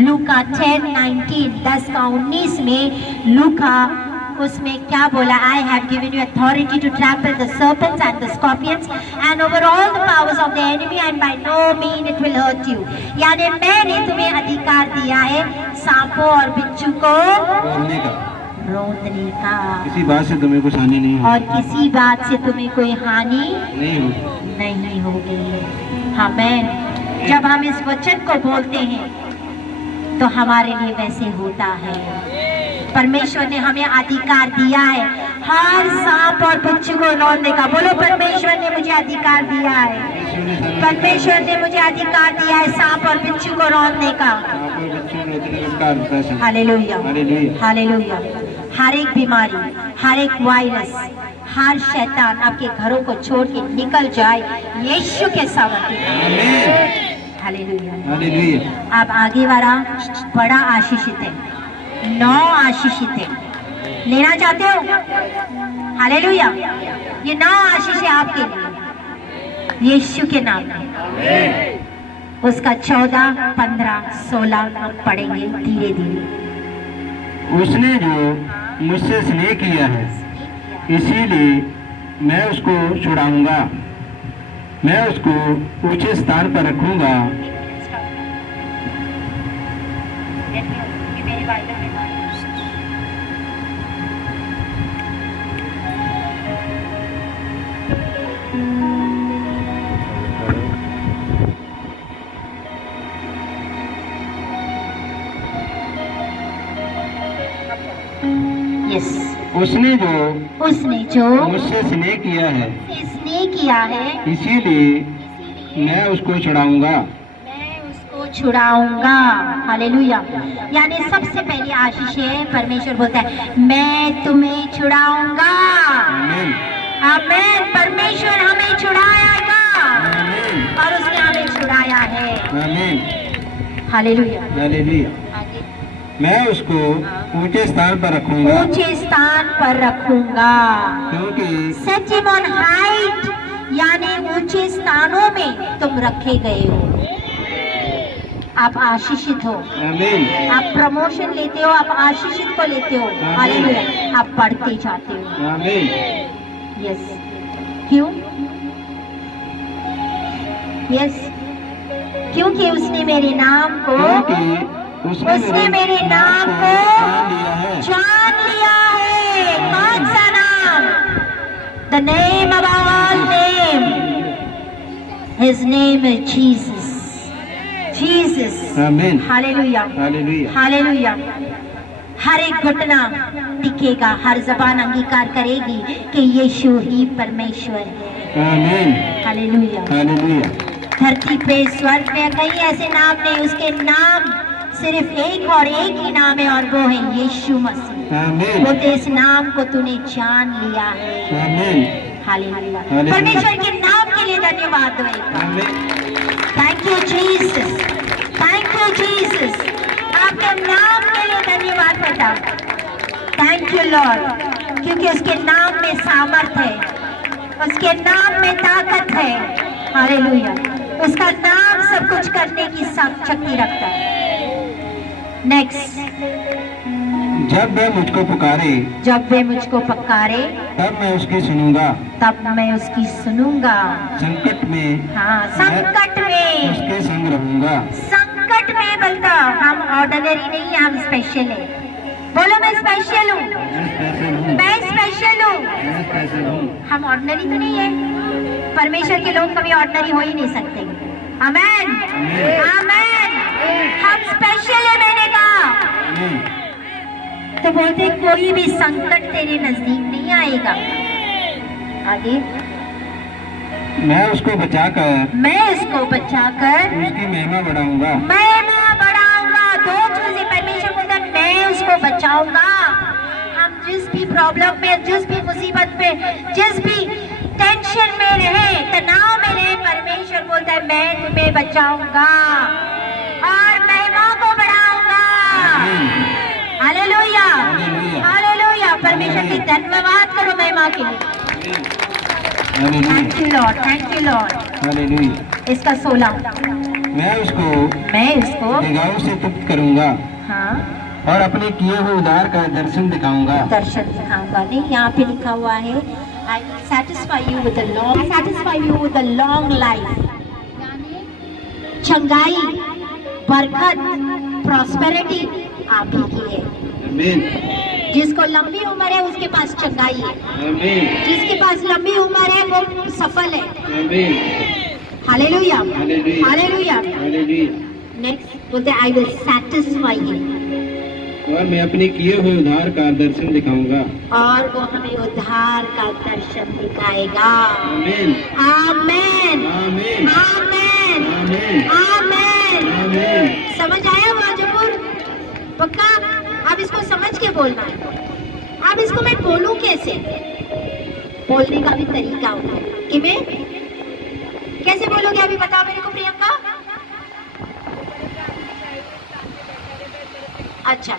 लूका 10:19, 10:19 में लूका उसमें क्या बोला? I have given you authority to trample the serpents and the scorpions and over all the powers of the enemy and by no means it will hurt you. यानी मैंने तुम्हें अधिकार दिया है सांपों और बिच्छू को रोकने का, किसी बात से तुम्हें कुछ हानि नहीं और किसी बात से तुम्हें कोई हानि नहीं होगी। हमें जब हम इस वचन को बोलते हैं तो हमारे लिए वैसे होता है। परमेश्वर ने हमें अधिकार दिया है हर सांप और बिच्छू को रोकने का। बोलो, परमेश्वर ने मुझे अधिकार दिया है। परमेश्वर ने मुझे अधिकार दिया है सांप और बिच्छू को रोकने का। Hallelujah, hallelujah. हर एक बीमारी, हर एक वायरस, हर शैतान आपके घरों को छोड़ के निकल जाए यीशु के सामर्थ्य में। हालेलुया। अब आगे वाला बड़ा आशीषित है, 9 आशीषित है। लेना चाहते हो? हालेलुया। ये 9 आशीष है आपके लिए यीशु के नाम में। उसका 14, 15, 16 हम पढ़ेंगे धीरे धीरे। उसने जो मुझसे स्नेह किया है इसीलिए मैं उसको छुड़ाऊंगा, मैं उसको ऊंचे स्थान पर रखूंगा। उसने जो मुझसे स्नेह किया है इसीलिए मैं उसको छुड़ाऊंगा। हालेलुया। यानी सबसे पहली आशीष है, परमेश्वर बोलता है मैं तुम्हें छुड़ाऊंगा। आमीन। परमेश्वर हमें छुड़ाएगा और उसने हमें छुड़ाया है। Hallelujah, hallelujah. मैं उसको ऊंचे स्थान पर रखूंगा, ऊंचे स्थान पर रखूंगा, क्योंकि सेट हिम ऑन हाइट, यानी ऊंचे स्थानों में तुम रखे गए हो। आप आशीषित हो, आमीन। आप प्रमोशन लेते हो, आप आशीषित को लेते हो। हालेलुया। आप बढ़ते जाते हो। आमीन। यस। क्यों? यस, क्योंकि उसने मेरे नाम को उसने मेरे नाम को जान लिया है। कौन सा नाम? The name above all name. His name is Jesus. Jesus. आमीन। Hallelujah, hallelujah, hallelujah. हर एक घुटना टिकेगा, हर जबान अंगीकार करेगी कि यीशु ही परमेश्वर है। आमीन। Hallelujah, hallelujah. धरती पे, स्वर्ग में कई ऐसे नाम नहीं, उसके नाम सिर्फ एक और एक ही नाम है और वो है यीशु मसीह। आमीन। वो इस नाम को तूने जान लिया है। आमीन। हालेलुया। हालेलुया। परमेश्वर के नाम के लिए धन्यवाद दो एक बार। Thank you Jesus, thank you Jesus. आपके नाम के लिए धन्यवाद बेटा। थैंक यू लॉर्ड, क्योंकि उसके नाम में सामर्थ है, उसके नाम में ताकत है। हालेलुया। उसका नाम सब कुछ करने की शक्ति रखता है। नेक्स्ट। जब वह मुझको पुकारे, जब वे मुझको पुकारे तब मैं उसकी सुनूंगा, तब मैं उसकी सुनूंगा। संकट में, हाँ, संकट में उसके संग रहूंगा। संकट में बोलता, हम ऑर्डिनरी नहीं है, हम स्पेशल है। बोलो मैं स्पेशल हूँ, मैं स्पेशल हूँ। हम ऑर्डिनरी तो नहीं है। परमेश्वर के लोग कभी ऑर्डिनरी हो ही नहीं सकते। आमेन, आमेन। हम स्पेशल है, मैंने कहा। तो बोलते कोई भी संकट तेरे नजदीक नहीं आएगा। आगे। मैं उसको बचाकर उसकी महिमा बढ़ाऊंगा। महिमा बढ़ाऊंगा। 2 चीजें परमेश्वर बोलता है, मैं उसको बचाऊंगा। हम जिस भी प्रॉब्लम में, जिस भी मुसीबत में, जिस भी टेंशन में रहे, तनाव में रहे, परमेश्वर बोलता है मैं तुम्हें बचाऊंगा और महिमा को बढ़ाऊंगा। Hallelujah, hallelujah. परमेश्वर की धन्यवाद करो महिमा के लिए। Thank you Lord, thank you Lord. Hallelujah. इसका 16 मैं उसको भिगाऊ से तृप्त करूंगा हाँ और अपने किए हुए उद्धार का दर्शन दिखाऊंगा। दर्शन दिखाऊंगा नहीं, यहाँ पे लिखा हुआ है I will satisfy you with a long life। चंगाई, बरकत, प्रॉस्पेरिटी आप ही की है। आमीन। जिसको लंबी उम्र है उसके पास चंगाई है। आमीन। जिसके पास लंबी उम्र है वो सफल है। आमीन। Hallelujah, hallelujah, hallelujah. Hallelujah. Next बोलते आई विल सैटिस्फाई यू, और मैं अपने किए हुए उद्धार का दर्शन दिखाऊंगा। और वो हमें उद्धार का दर्शन दिखाएगा। आमीन। आमीन, आमीन, आमीन, आमीन, आमीन। आमीन। समझ आया वाजपुर? पक्का? अब इसको समझ के बोलना है। अब इसको मैं बोलूं कैसे? बोलने का भी तरीका होता है कि मैं कैसे बोलोगे, अभी बताओ मेरे को प्रियंका। अच्छा,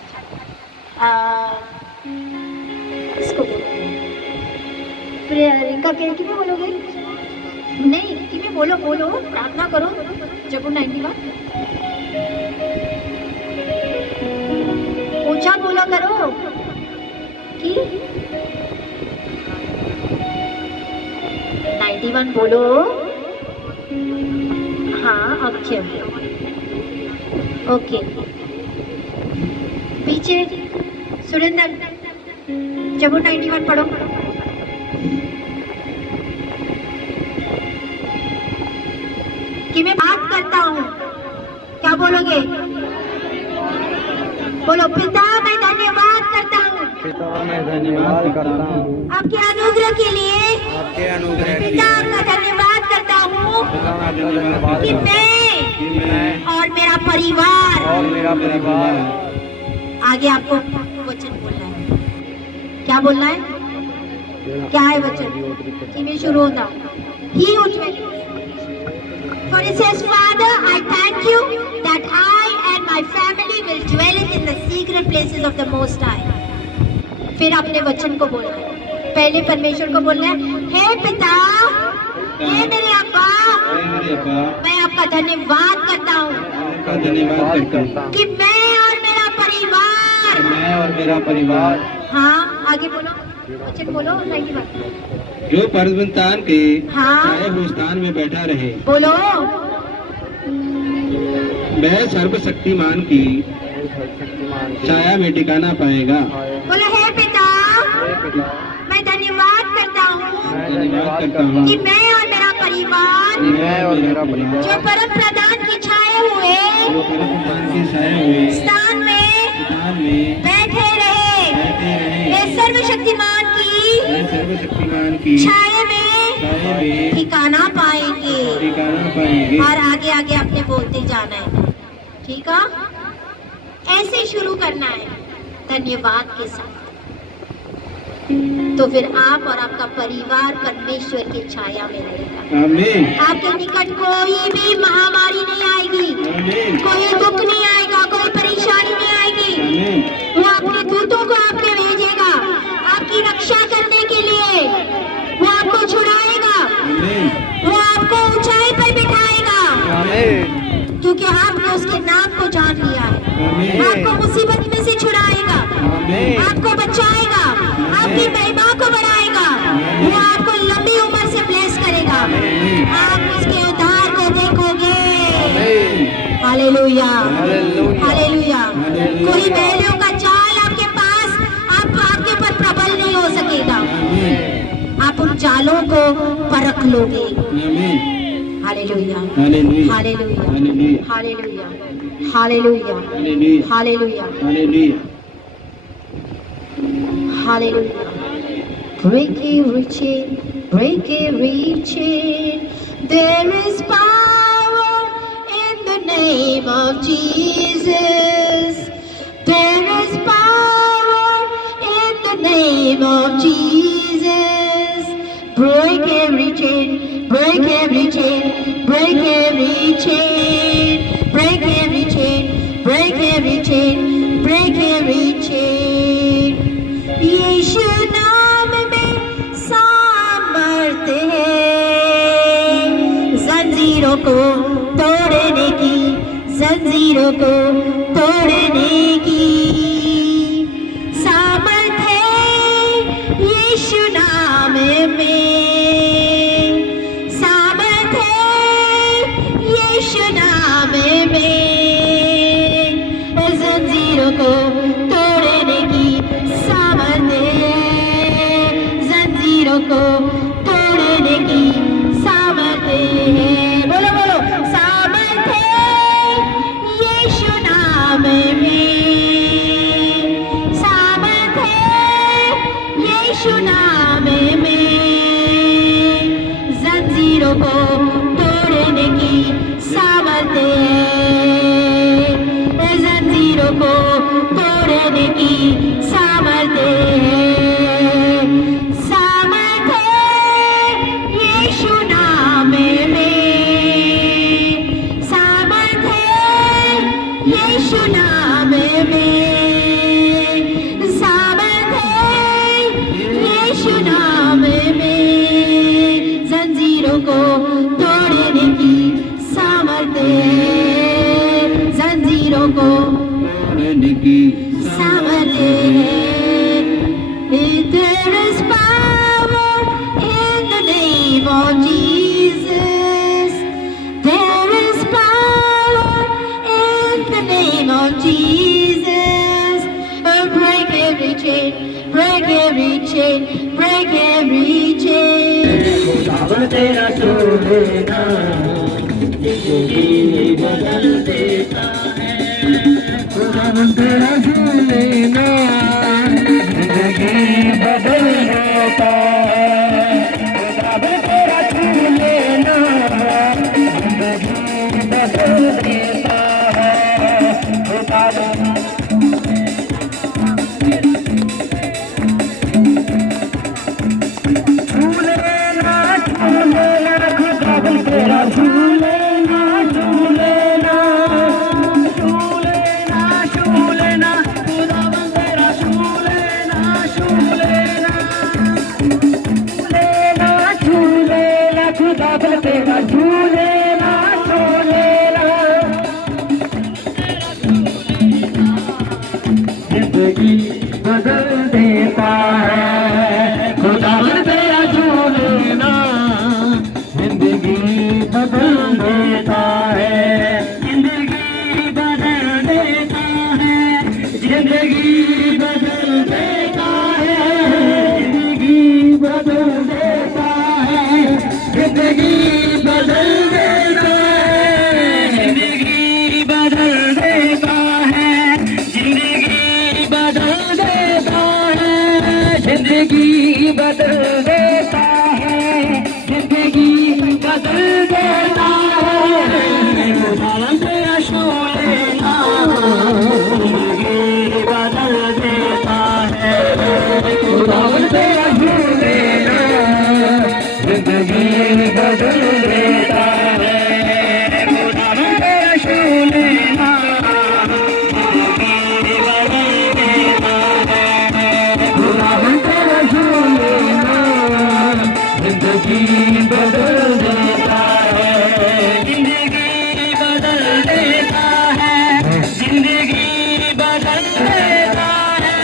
इसको प्रियंका कि में बोलोगे? नहीं, कि में बोलो, बोलो, प्रार्थना करो। जबूर 91 ऊंचा बोलो करो कि 91 बोलो। हाँ, ओके ओके। पीछे सुरेंद्र जबूर 91 पढ़ो। कि मैं बात करता हूँ, क्या बोलोगे? बोलो, पिता मैं धन्यवाद करता हूँ, पिता मैं धन्यवाद करता हूँ आपके अनुग्रह के लिए। आपके अनुग्रह के पिता लिए। आपका धन्यवाद करता हूँ पिता मैं आपका धन्यवाद कि करता मैं और मेरा परिवार। हूँ और मेरा परिवार। आगे आपको वचन बोलना है। क्या बोलना है? क्या है वचन? कि मैं शुरू होता ही उठे। For it says, Father, I thank you that I and my family will dwell in the secret places of the Most High। फिर अपने वचन को बोलना है। पहले परमेश्वर को बोलना है, हे पिता, हे मेरे अब्बा, मैं आपका धन्यवाद करता हूँ कि मैं और मेरा परिवार। हाँ, आगे बोलो, वचन बोलो। नहीं बात जो पर्वतान के हाँ। छाए हुए स्थान में बैठा रहे, बोलो। वह सर्वशक्तिमान की छाया में ठिकाना पाएगा। बोलो, हे पिता, मैं धन्यवाद करता हूँ कि मैं और मेरा परिवार जो परम प्रधान की छाए हुए स्थान में बैठे रहे, वे सर्वशक्तिमान की छाए में ठिकाना पाएंगे। और आगे आगे आपने बोलते जाना है, ठीक है? ऐसे शुरू करना है धन्यवाद के साथ, तो फिर आप और आपका परिवार परमेश्वर की छाया में रहेगा। आमीन। आपके निकट कोई भी महामारी नहीं आएगी, कोई दुख नहीं आएगा, कोई परेशानी नहीं आएगी। वो अपने दूतों को आपके भेजेगा आपकी रक्षा करने के लिए। वो आपको छुड़ाएगा, वो आपको ऊंचाई पर बिठाएगा, क्योंकि आपने उसके नाम को जान लिया है। आपको मुसीबत में से छुड़ाएगा, आपको बचाएगा, आपकी महिमा को बढ़ाएगा। वो आपको लंबी उम्र से ब्लेस करेगा। आप उसके उद्धार को देखोगे। Hallelujah, hallelujah. कोई बैलों का जाल आपके पास आपके ऊपर प्रबल नहीं हो सकेगा। आप उन जालों को परख लोगे। Hallelujah, hallelujah, hallelujah, hallelujah, hallelujah, hallelujah, hallelujah. Break every chain, break every chain. There is power in the name of Jesus. There is power in the name of Jesus. Break every chain, break every chain, break every chain, break every chain, break every chain, break every chain. यीशु नाम में सामर्थ है जंजीरों को तोड़ने की। जंजीरों को तोड़ने की सामर्थ है यीशु नाम में, सामर्थ है यीशु नाम में, जंजीरों को तोड़ने की सामर्थ है, जंजीरों को तोड़ने की सामर्थ है। बोलो बोलो, सामर्थ है यीशु नाम में, सामर्थ है यीशु नाम में, जंजीरों को तोड़ने की सामर्थ है, जंजीरों को तोड़ने की सामर्थ है, सामर्थ है यीशु नाम में, सामर्थ है यीशु नाम में, सामर्थ है यीशु नाम में, जंजीरों को तोड़ने की सामर्थ है, जंजीरों को तोड़ने की सामर्थ है। There is power in the name of Jesus. There is power in the name of Jesus. Break every chain, break every chain, break every chain. खुदावन तेरा छोड़ना जिंदगी बदल देता है, खुदावन तेरा छोड़ना जिंदगी बदल देता है, खुदावन तेरा छोड़ना जिंदगी बदल देता है, खुदावन जिंदगी बदल देता है, खुदावन तेरा छू लेना जिंदगी बदल देता है, जिंदगी बदल देता है, जिंदगी बदल देता है, जिंदगी बदल देता है, जिंदगी बदल देता है, जिंदगी बदल देता है, जिंदगी बदल देता है, जिंदगी बदल देता है, जिंदगी बदल देता है, खुदावन तेरा छू लेना जिंदगी बदल देता है, खुदावन तेरा छू लेना जिंदगी बदल देता है, खुदावन तेरा छू लेना जिंदगी बदल देता है, खुदावन तेरा छू लेना जिंदगी बदल देता है, जिंदगी बदल देता है, जिंदगी बदल देता है,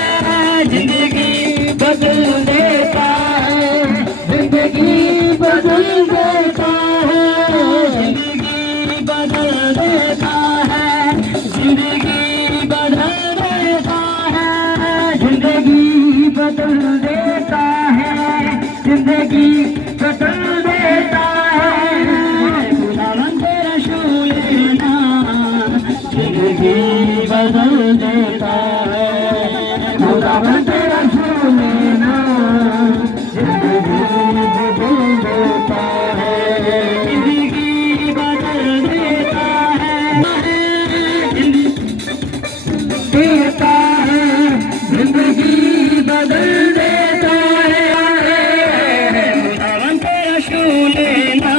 जिंदगी बदल देता है, जिंदगी बदल देता है, जिंदगी बदल देता है, जिंदगी बदल देता है, जिंदगी बदल देता है, जिंदगी बदल देता है, खुदावन तेरा छू लेना जिंदगी बदल देता है, खुदावन तेरा छू लेना जिंदगी बदल देता है, जिंदगी बदल देता है, देता है, जिंदगी बदल देता है, खुदावन तेरा छू लेना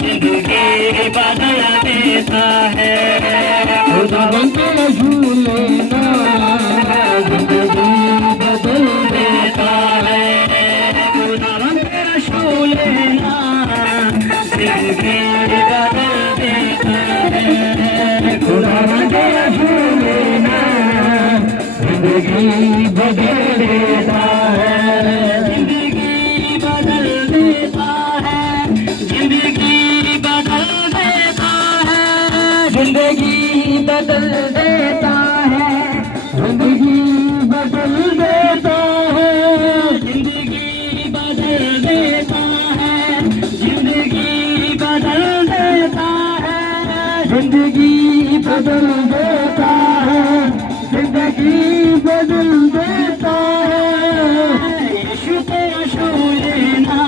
जिंदगी बदल देता है, खुदावन तेरा छू लेना जिंदगी बदल देता है, खुदावन तेरा छू लेना जिंदगी बदल देता है, खुदा जिंदगी बदल देता है, जिंदगी बदल देता है, जिंदगी बदल देता है, जिंदगी बदल देता है, जिंदगी बदल देता है, जिंदगी बदल देता है, जिंदगी बदल देता है, जिंदगी बदल देता है, जिंदगी बदल देता है। यीशु तेरा छू लेना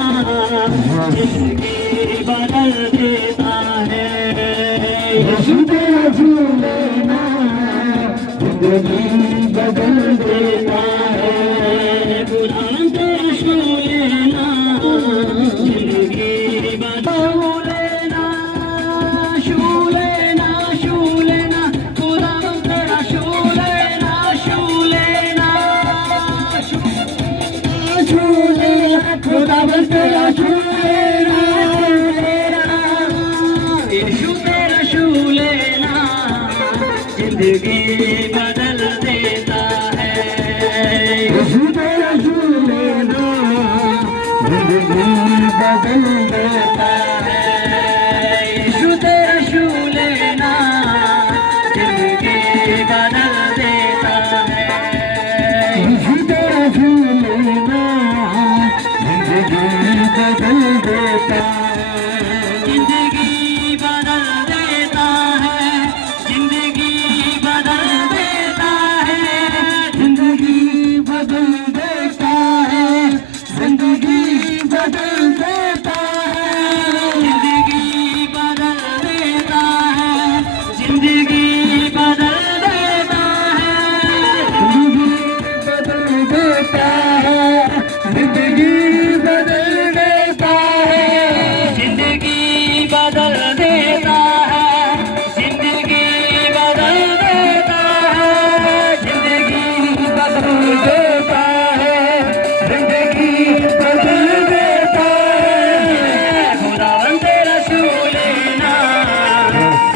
जिंदगी बदल देता है, यीशु तेरा छू लेना जिंदगी बदल देता है, खुदा तेरा छू लेना जिंदगी बदल लेना, छू लेना, छू लेना, खुदा तेरा छू लेना, छू लेना, छू लेना, खुदा तेरा छू लेना, यीशु तेरा छू लेना जिंदगी बदल देता है, यीशु तेरा छू लेना जिंदगी बदल देता है, यीशु तेरा छू लेना जिंदगी बदल देता है, यीशु तेरा छू लेना जिंदगी बदल देता है, जिंदगी बदल देता है, जिंदगी बदल देता है, जिंदगी बदल देता है, जिंदगी बदल देता है, जिंदगी बदल देता है, जिंदगी बदल देता है, जिंदगी बदल देता है, जिंदगी बदल देता है, जिंदगी बदल देता है, जिंदगी बदल देता है, जिंदगी बदल देता है, खुदावन तेरा छू लेना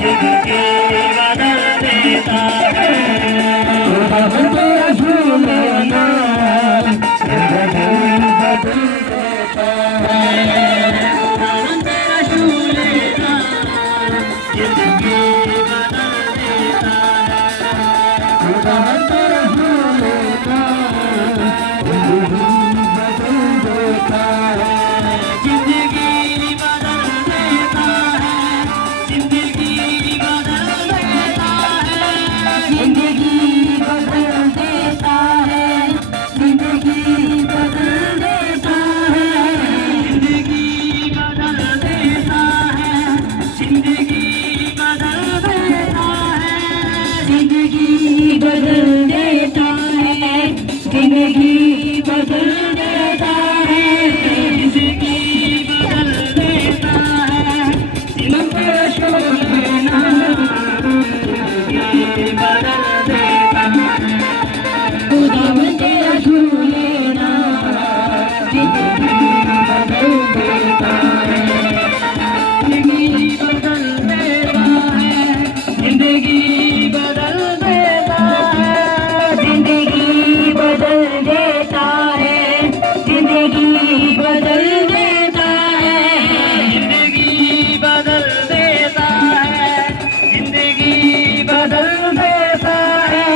जिंदगी बदल देता है, खुदावन तेरा छू लेना जिंदगी बदल देता है, खुदावन तेरा छू लेना जिंदगी बदल देता है, खुदावन तेरा छू लेना जिंदगी बदल देता है, जिंदगी बदल देता है, जिंदगी बदल देता है, जिंदगी बदल देता है, जिंदगी बदल देता है, जिंदगी बदल देता है, जिंदगी बदल देता है, जिंदगी बदल देता है, जिंदगी बदल देता है, जिंदगी बदल देता है, जिंदगी छू लेना जिंदगी बदल देता है, खुदावन तेरा छू लेना जिंदगी बदल देता है, जिंदगी बदल देता है, जिंदगी बदल देता है, जिंदगी बदल देता है, जिंदगी बदल देता है, जिंदगी बदल देता है, जिंदगी बदल देता है,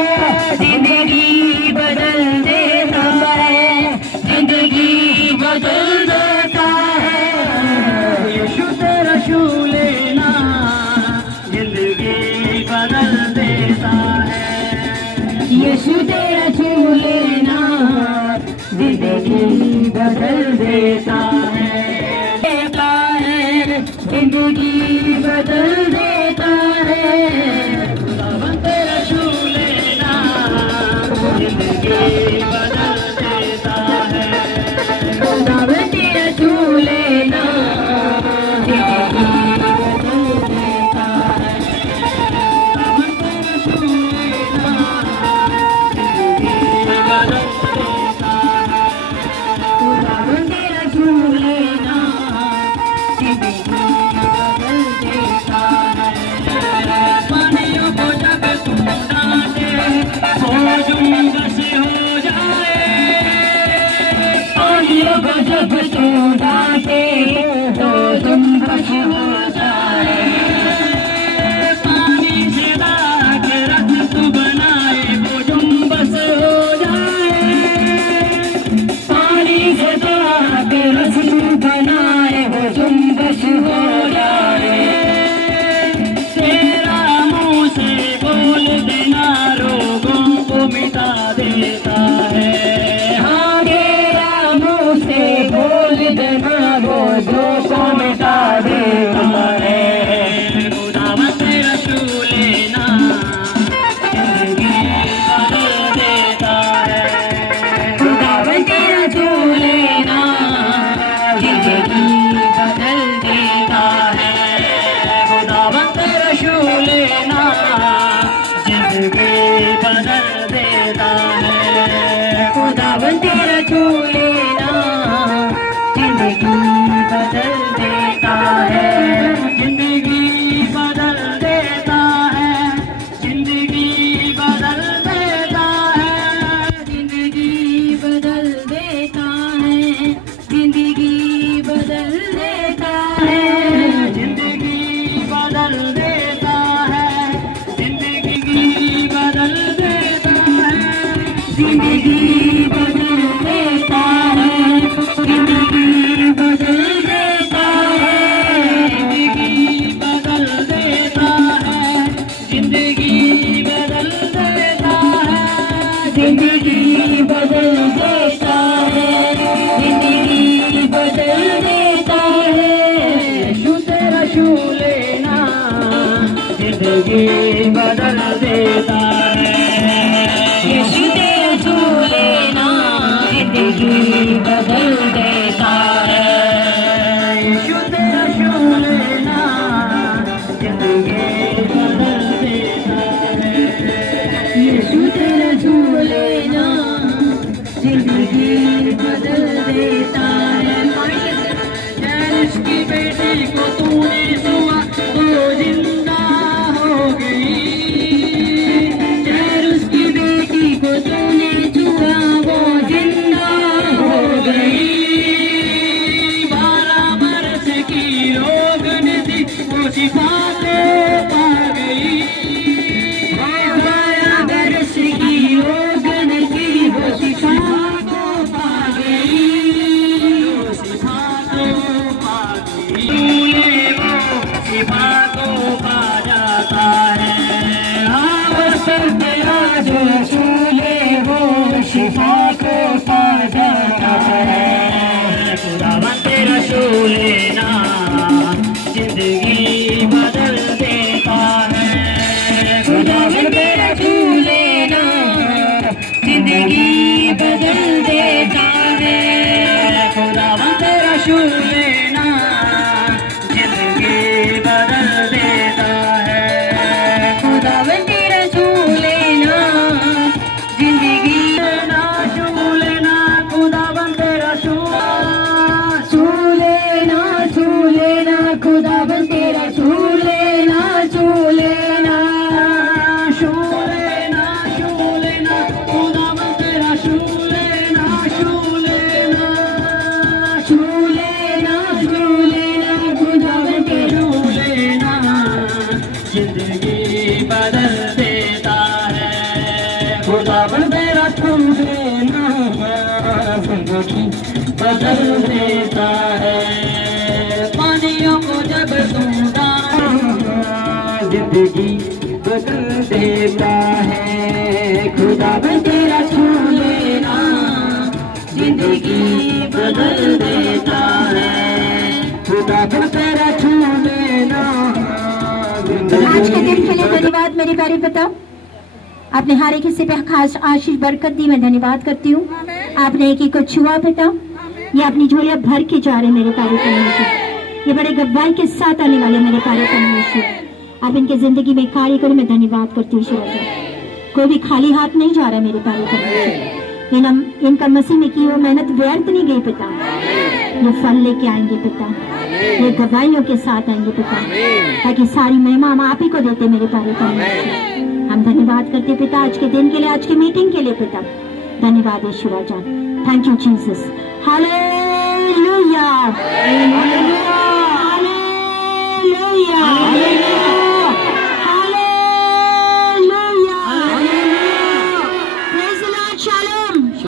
दे तो जुम्बश हो जाए, पानी से ला के रख तू बनाए वो जुम्बश हो जाए, पानी से ला के रख तू बनाए वो जुम्बश हो जाए, तेरा मुंह से बोल देना रोगों को मिटा देता है, हाँ तेरा मुंह से बोल देना रोगों को मिटा देता है, खुदावंद तेरा छू लेना जिंदगी बदल देता है, खुदावंद तेरा छू लेना जिंदगी बदल देता है, खुदावंद तेरा छू लेना जिंदगी बदल देता है, खुदावंद तेरा छू लेना जिंदगी बदल देता है, जिंदगी बदल देता है, जिंदगी बदल देता है, जिंदगी बदल देता है, जिंदगी बदल देता है, जिंदगी बदल देता है, जिंदगी बदल देता है, जिंदगी बदल देता है, जिंदगी बदल देता है, जिंदगी बदल देता है, जिंदगी बदल देता है, जिंदगी बदल देता है, जिंदगी बदल देता है, यीशु तेरा छू लेना जिंदगी बदल देता है, यीशु तेरा छू लेना जिंदगी बदल देता है, यीशु तेरा छू लेना जिंदगी बदल देता है, यीशु तेरा छू लेना जिंदगी बदल देता है, जैस की बेटी को तूने छुआ तो जिंदा हो गई, जैस की बेटी को तूने छुआ वो जिंदा हो गई, 12 बरस की रोगन थी वो शिफा को पा गई, 12 बरस की रोगन थी वो शिफा को पा गई, वो शिफा को पा गई, छूले वो शिफा को पा जाता है, हाँ बस तेरा जो छूले वो शिफा को पा जाता है, खुदावंद तेरा छू लेना जिंदगी बदल देता है, खुदावंद तेरा छू लेना जिंदगी बदल देता है, खुदावंद तेरा छू लेना जिंदगी बदल देता है, खुदावंद तेरा छू लेना जिंदगी ना छू लेना, खुदावंद तेरा छू लेना, छू लेना, खुदावंद तेरा छू लेना, छू लेना, छू लेना, छू लेना, खुदावंद तेरा छू लेना, छू लेना, छू लेना, छू लेना, खुदावंद तेरा छू लेना जिंदगी बदल देता है, खुदावंद तेरा छू लेना जिंदगी बदल देता है, पानियों को जब तुम डालो जिंदगी बदल देता है, खुदावंद तेरा छू लेना जिंदगी बदल देता है, खुदावंद तेरा छू लेना। आज के दिन के लिए धन्यवाद मेरे प्यारे पिता, आपने हर एक हिस्से पे खास आशीष बरकत दी, मैं धन्यवाद करती हूँ। आपने एक को छुआ पिता, ये अपनी झोलियां भर के जा रहे मेरे प्यारे परमेश्वर, ये बड़े गवाही के साथ आने वाले मेरे प्यारे परमेश्वर, आप इनके जिंदगी में कार्य करो, मैं धन्यवाद करती हूँ। कोई भी खाली हाथ नहीं जा रहा मेरे प्यारे परमेश्वर, इनका मसीह में की हुई मेहनत व्यर्थ नहीं गई पिता, ये फल लेके आएंगे पिता, ये गवाहियों के साथ आएंगे पिता, ताकि सारी महिमा हम आप ही को देते मेरे प्यारे परमेश्वर। हम धन्यवाद करते पिता आज के दिन के लिए, आज की मीटिंग के लिए पिता, धन्यवाद ईश्वर जान, thank you Jesus, hallelujah hallelujah.